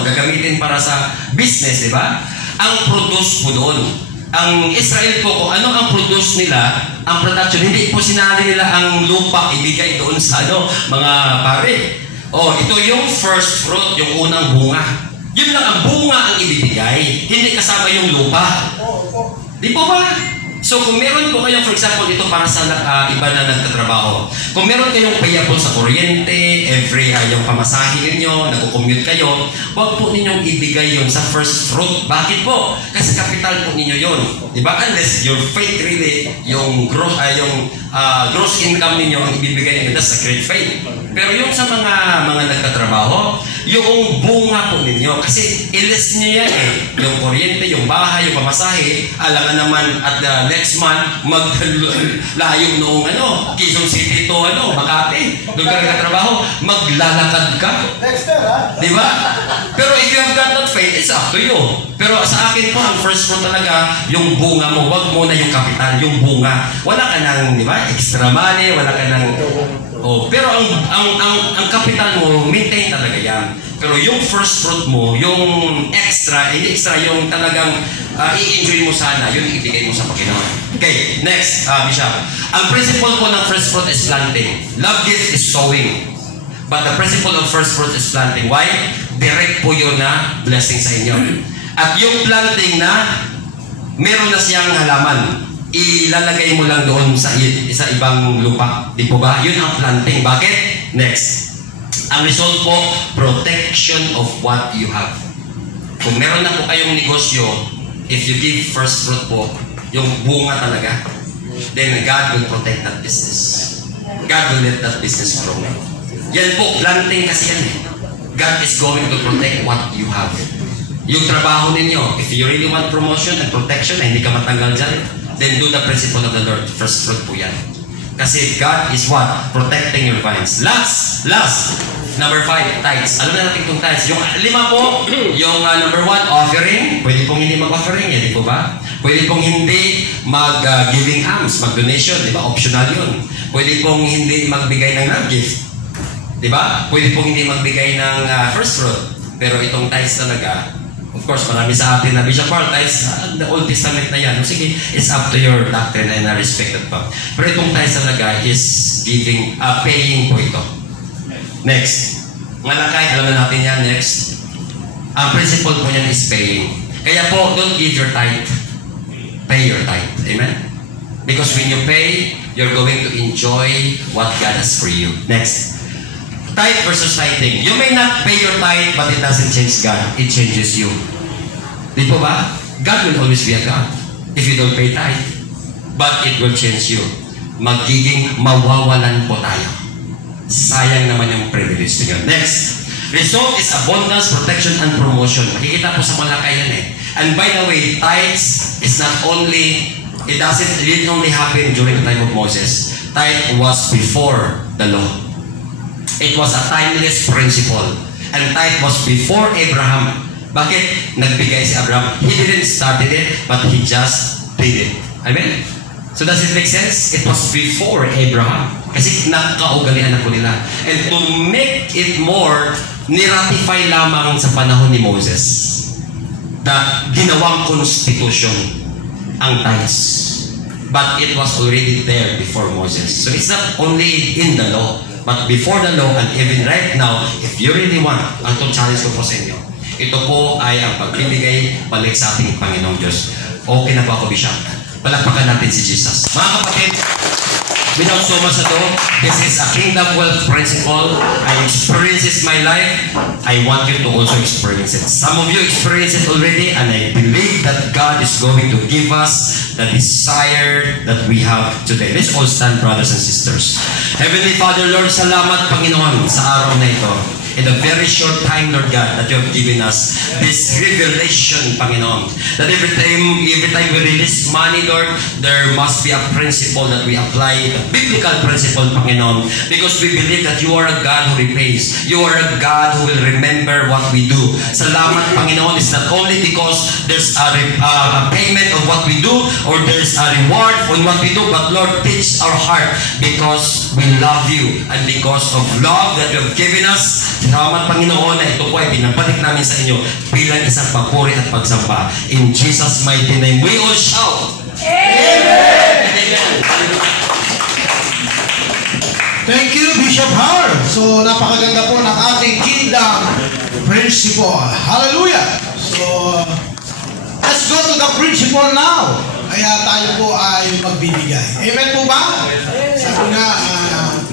gagamitin para sa business, di ba? Ang produce po doon. Ang Israel po, kung ano ang produce nila, ang production, hindi po sinali nila ang lupa ibigay doon sa mga pare. Ito yung first fruit, yung unang bunga. Yun lang ang bunga ang ibibigay, hindi kasama yung lupa. Di po ba? So kung meron po kayong, for example, ito para sa iba na nagtatrabaho. Kung meron kayong payable sa kuryente, every yung pamasahe ninyo, nag-commute kayo, huwag po ninyong ibigay yon sa first fruit. Bakit po? Kasi capital po ninyo yon. Diba? Unless your faith really, yung gross income ninyo ang ibibigay ninyo, that's a great faith. Pero yung sa mga nagtatrabaho, yung bunga po ninyo, kasi ilis nyo yan yung kuryente, yung bahay, yung pamasahe, alangan naman at the next month, maglayong noong Quezon City to Makati, doon ka nagtatrabaho, maglalakad ka. Diba? Pero if you have got that faith, it's up to you. Pero sa akin po, ang first fruit talaga, yung bunga mo, wag mo na yung capital, yung bunga. Wala ka nang, di ba, extra money, wala ka nang, pero ang capital mo, maintain talaga yan. Pero yung first fruit mo, yung extra, yung talagang i-enjoy mo sana, yun ibigay mo sa Panginoon. Okay, next, Bishop. Ang principle po ng first fruit is planting. Love gift is sowing. But the principle of first fruit is planting. Why? Direct po yun na blessing sa inyo. At yung planting na, meron na siyang halaman. Ilalagay mo lang doon sa ibang lupa. Di po ba? Yun ang planting. Bakit? Next. Ang result po, protection of what you have. Kung meron na po kayong negosyo, if you give first fruit po, yung bunga talaga, then God will protect that business. God will let that business grow. Yan po, planting kasi yan. God is going to protect what you have. Yung trabaho ninyo, if you really want promotion and protection na hindi ka matanggal dyan, then do the principle of the Lord. First fruit po yan. Kasi God is what? Protecting your vines. Last, number 5, tithes. Alam na natin itong tithes. Yung 5 po, yung number 1, offering. Pwede pong hindi mag-offering, di po ba? Pwede pong hindi mag-giving alms, mag-donation, di ba? Optional yun. Pwede pong hindi magbigay ng love gift. Di ba? Pwede pong hindi magbigay ng first fruit. Pero itong tithes talaga, of course, marami sa atin na Bishop Paul, tithes, the Old Testament na yan. Sige, it's up to your doctrine and I respect it pa. Pero itong tithes talaga is giving, paying po ito. Next. Malakay, alam na natin yan. Next. Ang principle po niyan is paying. Kaya po, don't give your tithe. Pay your tithe. Amen? Because when you pay, you're going to enjoy what God has for you. Next. Tithe versus tithing. You may not pay your tithe, but it doesn't change God. It changes you. Di po ba? God will always be a God if you don't pay tithe. But it will change you. Magiging mawawalan po tayo. Sayang naman yung privilege niyo. Next. Result is abundance, protection, and promotion. Makikita po sa Malakay yan And by the way, tithes is not only, it didn't only happen during the time of Moses. Tithe was before the law. It was a timeless principle. And tithe was before Abraham. Bakit? Nagbigay si Abraham. He didn't start it, but he just did it. Amen? So does it make sense? It was before Abraham. Kasi nakaugalian na po nila. And to make it more, niratify lamang sa panahon ni Moses. that ginawang constitution ang tithes. But it was already there before Moses. So it's not only in the law, but before the law, and even right now, if you really want, ang challenge ko po sa inyo, ito po ay ang pagbibigay balik sa ating Panginoong Diyos. Okay na po ako, Bishop. Palakpakan natin si Jesus. Mga kapatid, without so much ado, this is a kingdom wealth principle. I experience it in my life. I want you to also experience it. Some of you experience it already, and I believe that God is going to give us the desire that we have today. Let's all stand, brothers and sisters. Heavenly Father, Lord, salamat, Panginoon, sa araw na ito. In a very short time, Lord God, that you have given us this revelation, Panginoon, that every time we release money, Lord, there must be a principle that we apply, a biblical principle, Panginoon, because we believe that you are a God who repays. You are a God who will remember what we do. Salamat, Panginoon, is not only because there's a payment of what we do, or there's a reward on what we do, but Lord, teach our heart because we love you, and because of love that you have given us. Salamat, Panginoon, na ito po ay binabalik namin sa inyo bilang isang papuri at pagsamba. In Jesus' mighty name, we all shout. Amen! Amen! Thank you, Bishop Howard. So, napakaganda po ng ating kingdom principle. Hallelujah! So, let's go to the principle now. Kaya tayo po ay magbibigay. Amen po ba? Sabi nga,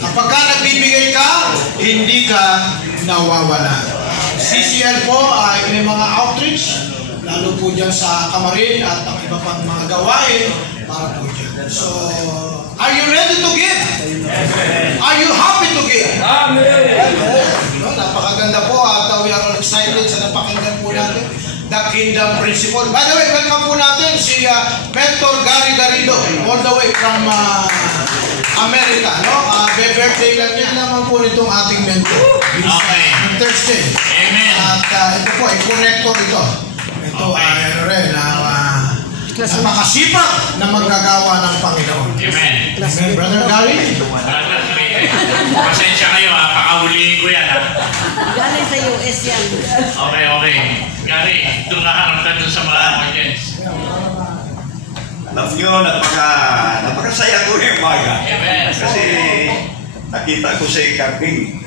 kapag ka nagbibigay ka, hindi ka nawawala. CCL po ay may mga outreach, lalo po dyan sa Kamarin at ang iba pang mga gawain para po dyan. So, are you ready to give? Are you happy to give? Amen! No, napakaganda po at we are all excited sa napakinggan po natin the kingdom principle. By the way, welcome po natin si Mentor Gary Garrido, all the way from America, no? Birthday lang yan naman po nitong ating mentor. Okay. Thursday. Amen. At ito po, ay connector ito. Ito ay ano rin, napakasipag na maggagawa ng Panginoon. Amen. Amen, Brother Gary. Pasensya kayo ha, pakahulihin ko yan ha. Galing sa US yan. Okay, okay. Gary, doon naharap ka doon sa mga audience. Alam nyo, napakasaya ko yung umaga. Amen. Kasi nakita ko si Carping.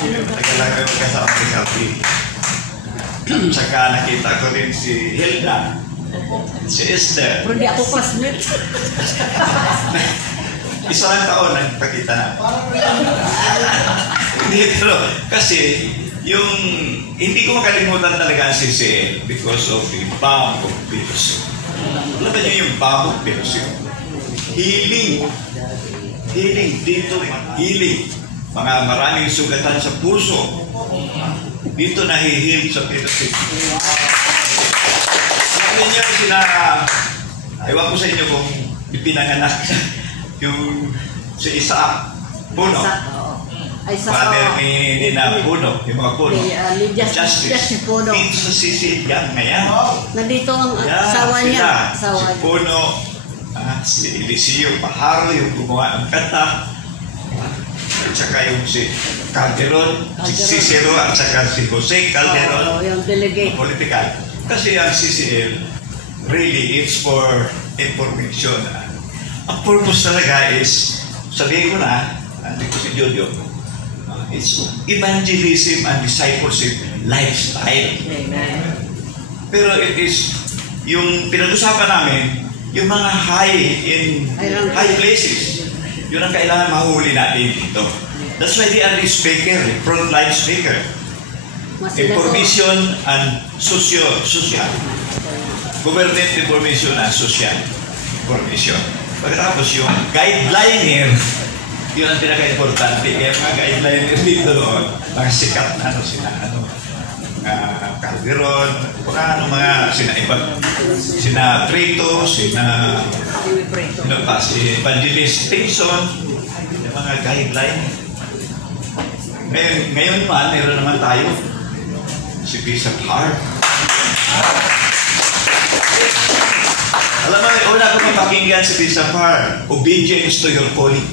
Tagal lang kayo magkasama si Carping. Tsaka nakita ko rin si Hilda, si Esther. Pero di ako classmate. Isang taon nagpakita na. Hindi, pero kasi yung hindi ko makalimutan talaga ang CCL because of the bomb of Peterson. Alam ba niyo yung bomb of Peterson? Healing. Healing dito, healing. Mga maraming sugatan sa puso. Dito nahihil sa Peterson. Alam niyo ewan ko sa inyo kung ipinanganak yung si Isaac Puno. Father ni na Puno, yung mga Puno. Justice. Puno. Dito sa CCL yan ngayon. Nandito ang asawa niya. Si Puno, si Eliseo Paharo, yung gumawa ng kanta. At saka yung si Calderon, si Cicero, at saka si Jose Calderon. Yung delegate. Political. Kasi ang CCL, really, it's for information. Ang purpose talaga is, sabihin ko na, andito si Jojo, it's evangelism and discipleship lifestyle. Amen. Pero it is, yung pinag-usapan namin, yung mga high places, yun ang kailangan mahuli natin dito. That's why they are the speaker, front-line speaker. Information and social. Government information and social information. Pagkatapos yung guideliner, yun ang pinaka-importante. Kaya mga guideliner dito noon, mga sikat na Calderon, mga sina Trito, si Evangelist Pinson, yung mga guideline. Ngayon naman, meron naman tayo si Bishop Hart. Alam mo, una ko mapakinggan si Bishop Hart, obedience to your calling.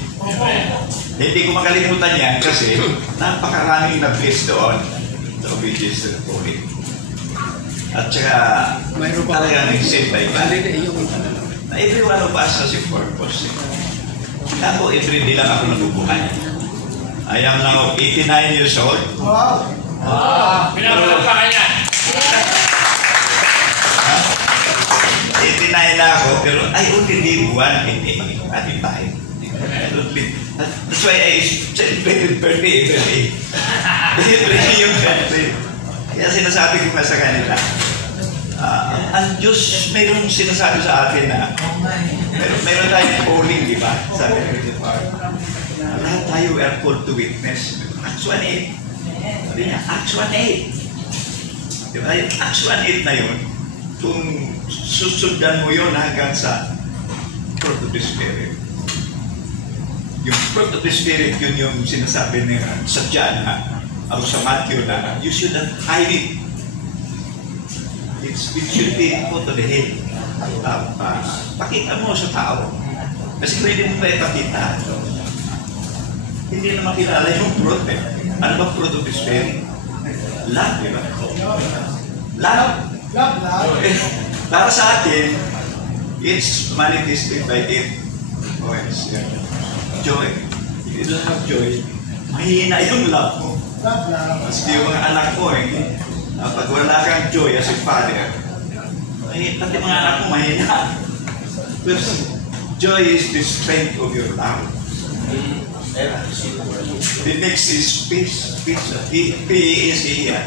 Hindi ko makalimutan yan kasi napakaraming na-bless doon sa obedience to your calling. At saka, talagang nag-save by God. Na every one of us has a purpose. Ako, every day lang ako nabubuhay. I am now 89 years old. Wow! Pinapalagpa ka niya. 89 na ako, pero I only live one day at a time. That's why I celebrated birthday every day. Every day yung birthday. Kaya sinasabi ko pa sa kanila, ang Diyos, mayroong sinasabi sa atin na mayroon tayong calling, di ba? Sabi ko dito, lahat tayo are called to witness. Acts 1:8. Sabi niya, Acts 1:8. Di ba? Acts 1:8 na yun, kung susundan mo yun hanggang sa fruit of the Spirit. Yung fruit of the Spirit, yun yung sinasabi niya sa John, o sa Matthew na, you should not hide it. It should be put to the head. Pakita mo sa tao. Kasi kung hindi mo ba ipakita, hindi na makilala yung fruit. Ano ba fruit of the Spirit? Love, di ba? Love. Para sa atin, it's manifested by it. Joy. If you don't have joy, mahina yung love mo. Kasi yung mga anak ko, pag wala kang joy as a father, pati mga anak mo mahina. But joy is the strength of your love. The next is peace. Peace. P is here.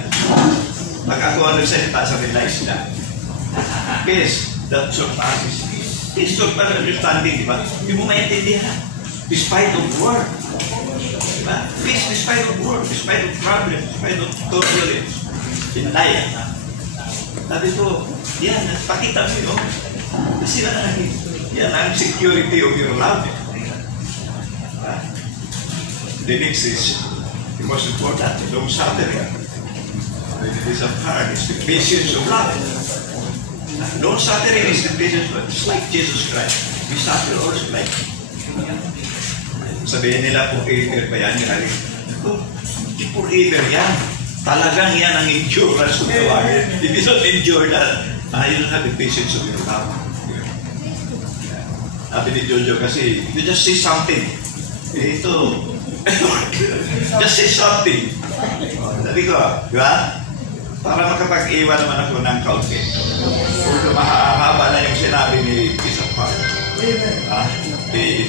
Pag ako nagsalita sa realize na, peace that surpasses peace. Peace surpasses understanding, di ba? Hindi mo maintindihan. Despite of war. Diba? Peace despite of war, despite of problems, despite of turbulence. Pinataya. Sabi ko, yan, pakita mo yun. Kasi yan ang security of your love. The next is the most important, long suffering. It is a part, it's the patience of love. Long suffering is the patience of love. It's like Jesus Christ. We suffer also like sabihin nila forever pa yan, hindi forever yan. Talagang yan ang endurance of the warrior. If you don't endure that, you don't have the patience of your love. Sabi ni Jojo kasi, you just say something. Ito, just say something. Sabi ko, di ba? Para makapag-iwan naman ako ng kaunti. Kung mahaba na yung sinabi ni Isaac Park.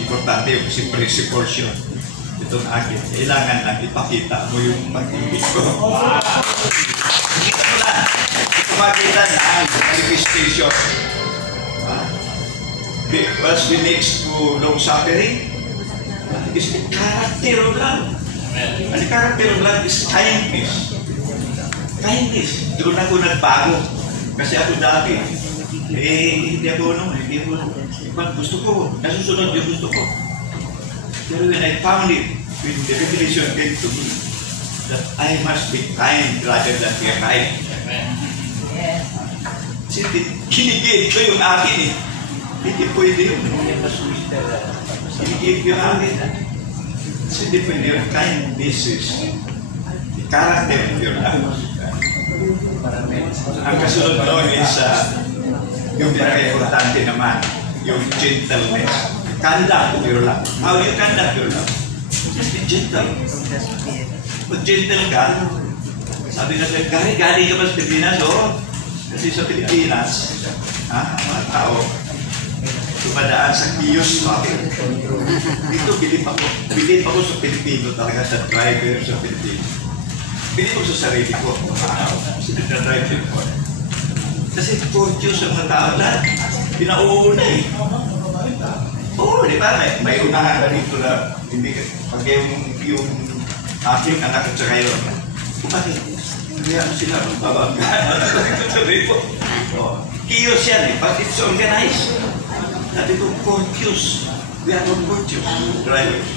Importante yung si principles yun. Itong akin, kailangan na ipakita mo yung pag-ibig ko. Kita mo na, ipakita na ang manifestation. What's the next to long suffering? Is the character of love. And the character of love is kindness. Kindness. Doon ako nagbago. Kasi ako dati, hindi ako gusto ko, nasusunod yung gusto ko. Pero when I found it, when the revelation came to me, that I must be kind rather than be right. Kasi kinigit ko yung akin eh. Hindi pwede yun. Kinigit ko yung akin. Kasi hindi pwede yun. Kindness is the character of your life. Ang kasunod doon is yung pinaka-importante naman, yung gentleness. Conduct of your love. How you conduct your love? Just be gentle. Pag gentle ka, sabi na sa'yo, galing ka ba sa Pilipinas? Oo. Kasi sa Pilipinas, mga tao, tumadaan sa kiosk market. Dito, bilip ako sa Pilipino talaga, sa driver sa Pilipino. Bilip ako sa sarili ko. Kasi nagdadrive ko. Kasi conscious ang mga tao lahat. Pinauuna eh. Oo, di ba? May unahan na dito na hindi ka. Pag yung aking anak at saka yun. Bakit? Kaya sila babangga. Kiyos yan eh. But it's organized. Sabi ko, conscious. We are all conscious. Drivers.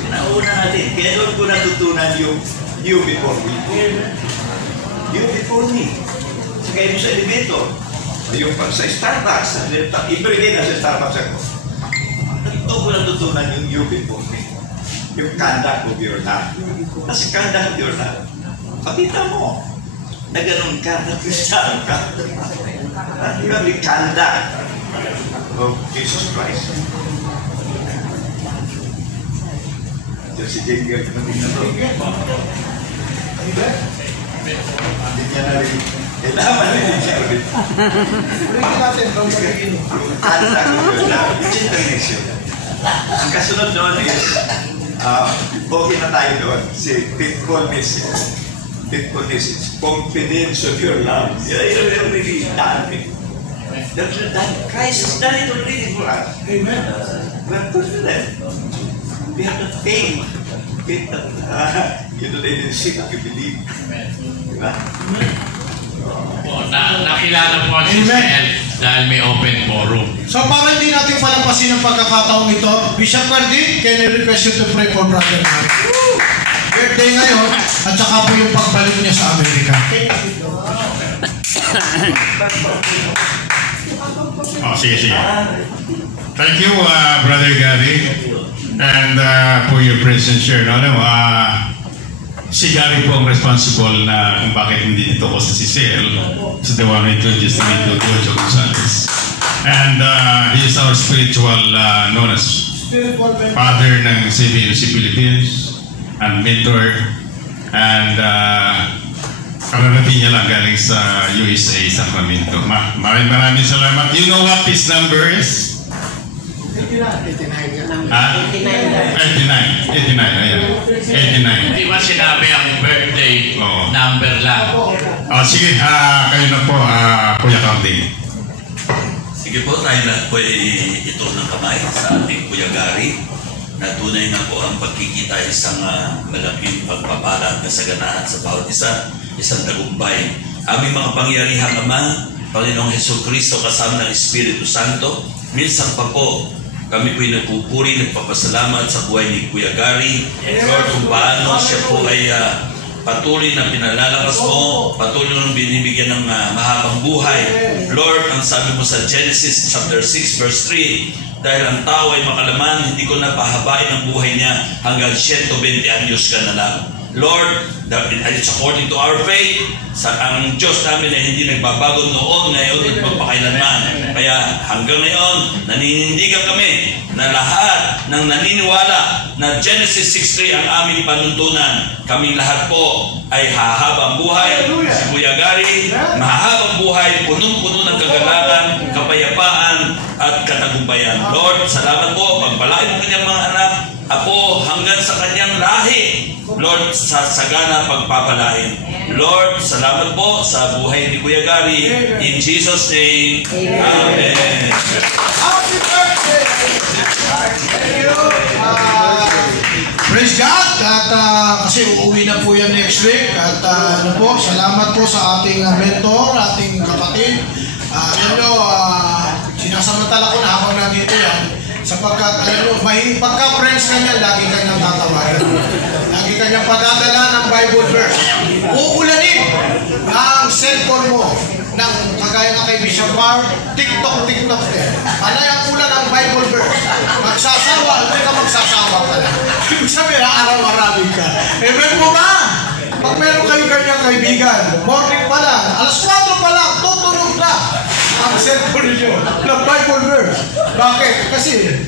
Pinauna natin. Kaya doon ko natutunan yung you before me. You before me. Sakay mo sa elevator. Yung sa Starbucks. Everyday na sa Starbucks ako. Doon ko natutunan yung you before me. Yung conduct of your life. Kasi conduct of your life. Pakita mo. na ganun ka, na Kristiyano ka. At you have the conduct of Jesus Christ. Diyos si Jacob, natin na to. Hindi niya na rin. Kailangan na rin siya ulit. Yung conduct of your love, it's international. Ang kasunod doon is, okay na tayo doon. Si faithfulness is confidence of your love. You're really done it. Christ has done it already for us. Amen. We're confident. We have the faith. Faith that you don't even see that you believe. Diba? Nakilala po ang CCL dahil may open forum. So para hindi natin palampasin ang pagkakataong ito, Bishop Cardi, can I request you to pray for Brother Mark? Birthday ngayon, at saka po yung pagbalik niya sa Amerika. Sige. Thank you, Brother Gary, and for your presence here. Si Gary po ang responsible na kung bakit hindi dito ko sa CCL. So the one who introduced me to Jojo Gonzalez. And he is our spiritual, known as father ng CBNC Philippines, and mentor. And kararating niya lang galing sa USA, Sacramento. Maraming salamat. You know what his number is? 89. 89, ayan. 89. Hindi ba sinabi ang birthday number lang? Sige, kayo na po, Kuya Kaunting. Sige po, tayo na po ito ng kamay sa ating Kuya Gary na tunay na po ang pagkikita isang malaking pagpapala at kasaganahan sa bawat isa, isang tagumpay. Aming mga pangyarihang Ama, Panginoong Jesucristo kasama ng Espiritu Santo, minsan pa po kami po'y nagpupuri, nagpapasalamat sa buhay ni Kuya Gary. Lord, kung paano siya po ay patuloy na pinalalakas mo, patuloy na binibigyan ng mahabang buhay. Lord, ang sabi mo sa Genesis chapter 6 verse 3, dahil ang tao ay makalaman, hindi ko na pahabain ang buhay niya hanggang 120 anyos ka na lang. Lord, it's according to our faith, ang Diyos namin ay hindi nagbabago noon, ngayon at magpakailanman. Kaya hanggang ngayon, naninindigan kami na lahat ng naniniwala na Genesis 6:3 ang aming panuntunan. Kaming lahat po ay hahabang buhay. Si Kuya Gary, mahahabang buhay, punong-puno ng kagalakan, kapayapaan at katagumpayan. Lord, salamat po, pagpalain mo kanyang mga anak, Apo, hanggang sa kanyang lahi. Lord, sa sagana pagpapalain. Lord, salamat po sa buhay ni Kuya Gary. In Jesus' name, Amen. Happy birthday! Thank you. Praise God. At kasi uuwi na po yan next week. At salamat po sa ating mentor, ating kapatid. Sinasamantala ko na habang nandito yan. Sapagkat, pagka friends kanya, lagi kanyang tatawagan. Lagi kanyang padadala ng Bible verse. Uulanin ang cellphone mo ng kagaya na kay Bishop Mar, TikTok din. Panay ang ulan ng Bible verse. Magsasawa, hindi ka magsasawa pala. Ibig sabihin, araw-arawin ka. Amen po ba? Pag meron kayo kanyang kaibigan, morning pa lang, alas 4 pa lang, tutunog na ang cellphone niyo ng Bible verse. Bakit? Kasi,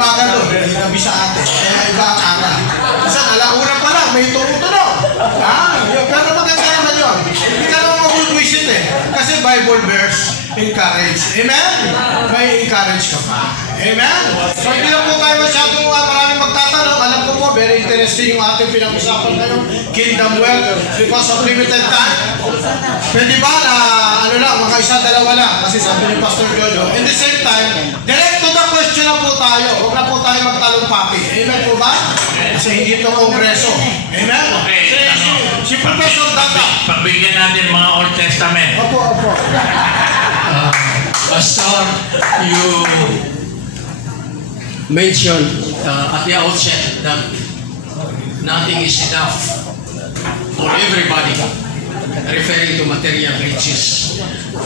magano, gabi sa atin. Kaya iba ang ara. Isang alauna pa lang, may tunog. Pero maganda naman yun. Hindi ka naman mag-wish it Kasi Bible verse, encourage. Amen? May encourage ka pa. Amen? So, hindi lang po tayo masyadong maraming magtatanong. Alam ko po, very interesting yung ating pinag-usapan ngayon. Kingdom wealth, because of limited time. Pwede ba na, mga isa-dalawa lang, kasi sabi ni Pastor Jojo. In the same time, direct to the question na po tayo. Huwag na po tayo magtalumpati. Amen po ba? Kasi hindi ito kongreso. Amen? Okay. Si Professor Data. Pagbigyan natin mga Old Testament. Opo. Pastor, you mentioned at the outset that nothing is enough for everybody, referring to material riches.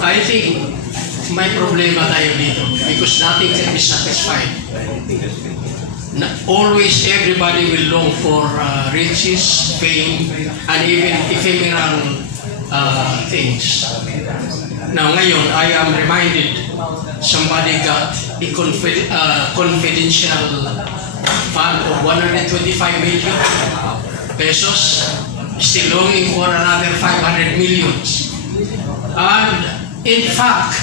I think may problema tayo dito because nothing can be satisfied. Always everybody will long for riches, fame, and even ephemeral things. Now ngayon, I am reminded somebody got a confidential fund of 125 million pesos, still longing for another 500 millions. And in fact,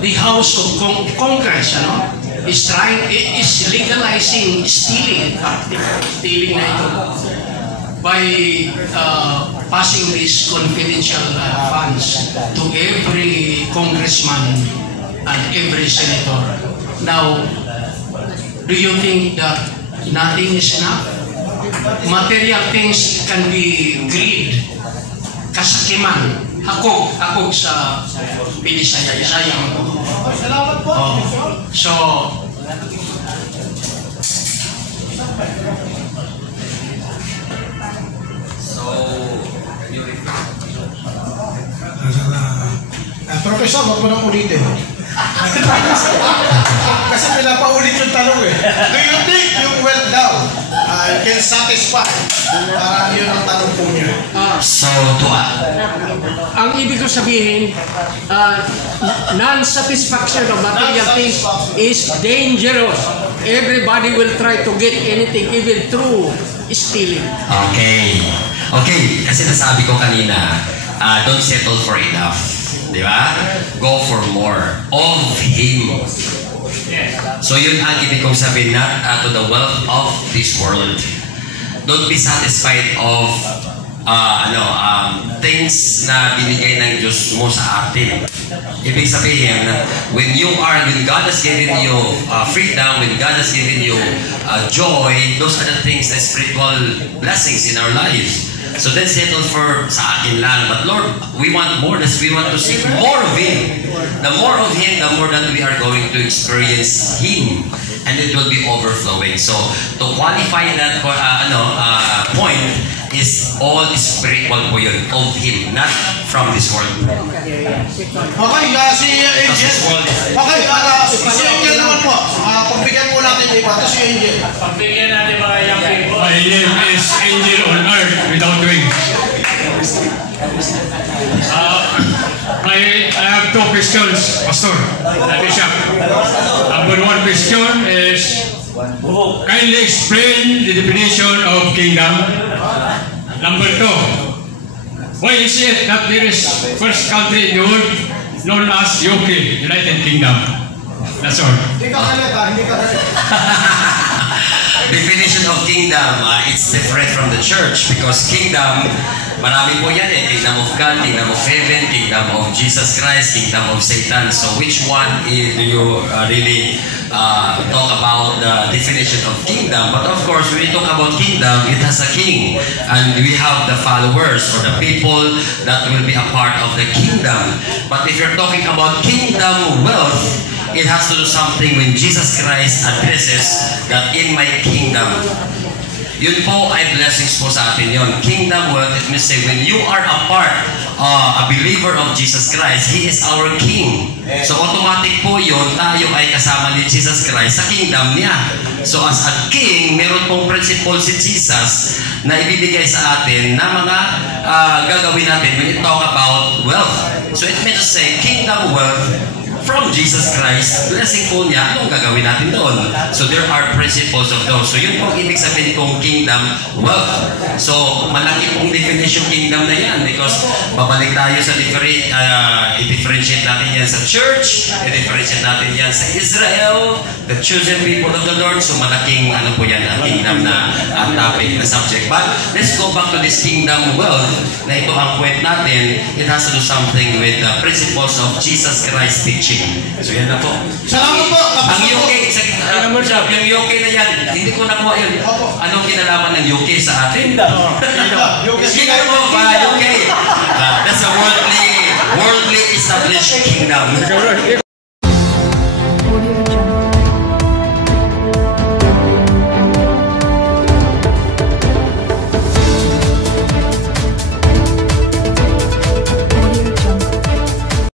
the House of Congress is legalizing stealing na ito by passing these confidential funds to every congressman and every senator. Now, do you think that nothing is enough? Material things can be greed, kasakiman, hakog sa Bisaya. So, Professor, wag mo nang ulitin. Kasi pinapaulit yung tanong eh. Do you think yung wealth daw can satisfy? Parang yun ang tanong po niya. So, ang ibig ko sabihin, non-satisfaction of material things is dangerous. Everybody will try to get anything, even through stealing. Okay. Kasi nasabi ko kanina, don't settle for enough. Di ba? Go for more of Him. So yun ang ibig kong sabihin na to the wealth of this world. Don't be satisfied of things na binigay ng Diyos mo sa atin. Ibig sabihin, when God has given you freedom, when God has given you joy, those are the things, the spiritual blessings in our lives. So then settle for sa akin lang. But Lord, we want more. We want to seek more of Him. The more of Him, the more that we are going to experience Him. And it will be overflowing. So to qualify that point is all spiritual po yun, of Him, not from this world. Okay, si Angel. Okay, si Angel naman po. Pagbigyan po natin iba. Ito si Angel. Pagbigyan natin mga young people. My name is Angel on Earth without wings. I have two questions, Pastor, Bishop. Number one question is, kindly explain the definition of kingdom. Number two, why is it that there is first country in the world known as UK, United Kingdom? That's all. Definition of kingdom, it's different from the church because kingdom, marami po yan eh. Kingdom of God, kingdom of heaven, kingdom of Jesus Christ, kingdom of Satan. So which one do you really talk about the definition of kingdom? But of course, when we talk about kingdom, it has a king. And we have the followers or the people that will be a part of the kingdom. But if you're talking about kingdom wealth, it has to do something when Jesus Christ addresses that in my kingdom. Yun po ay blessings po sa atin yun. Kingdom wealth, it means say, when you are a part, a believer of Jesus Christ, He is our King. So automatic po yun, tayo ay kasama ni Jesus Christ sa kingdom niya. So as a King, meron pong principle si Jesus na ibibigay sa atin na mga gagawin natin when we talk about wealth. So it means to say, kingdom wealth, from Jesus Christ, blessing po niya, anong gagawin natin doon? So there are principles of those. So yun pong ibig sabihin kong kingdom wealth. So malaki pong definition kingdom na yan because babalik tayo sa i-differentiate natin yan sa church, i-differentiate natin yan sa Israel, the chosen people of the Lord. So malaking ano po yan, kingdom na topic, na subject. But let's go back to this kingdom wealth na ito ang point natin. It has to do something with the principles of Jesus Christ teaching. So yan na po. Salamat po. Ang UK, yung UK na yan, hindi ko nakuha yun. Anong kinalaman ng UK sa atin? Kingdom of UK. That's a worldly established kingdom.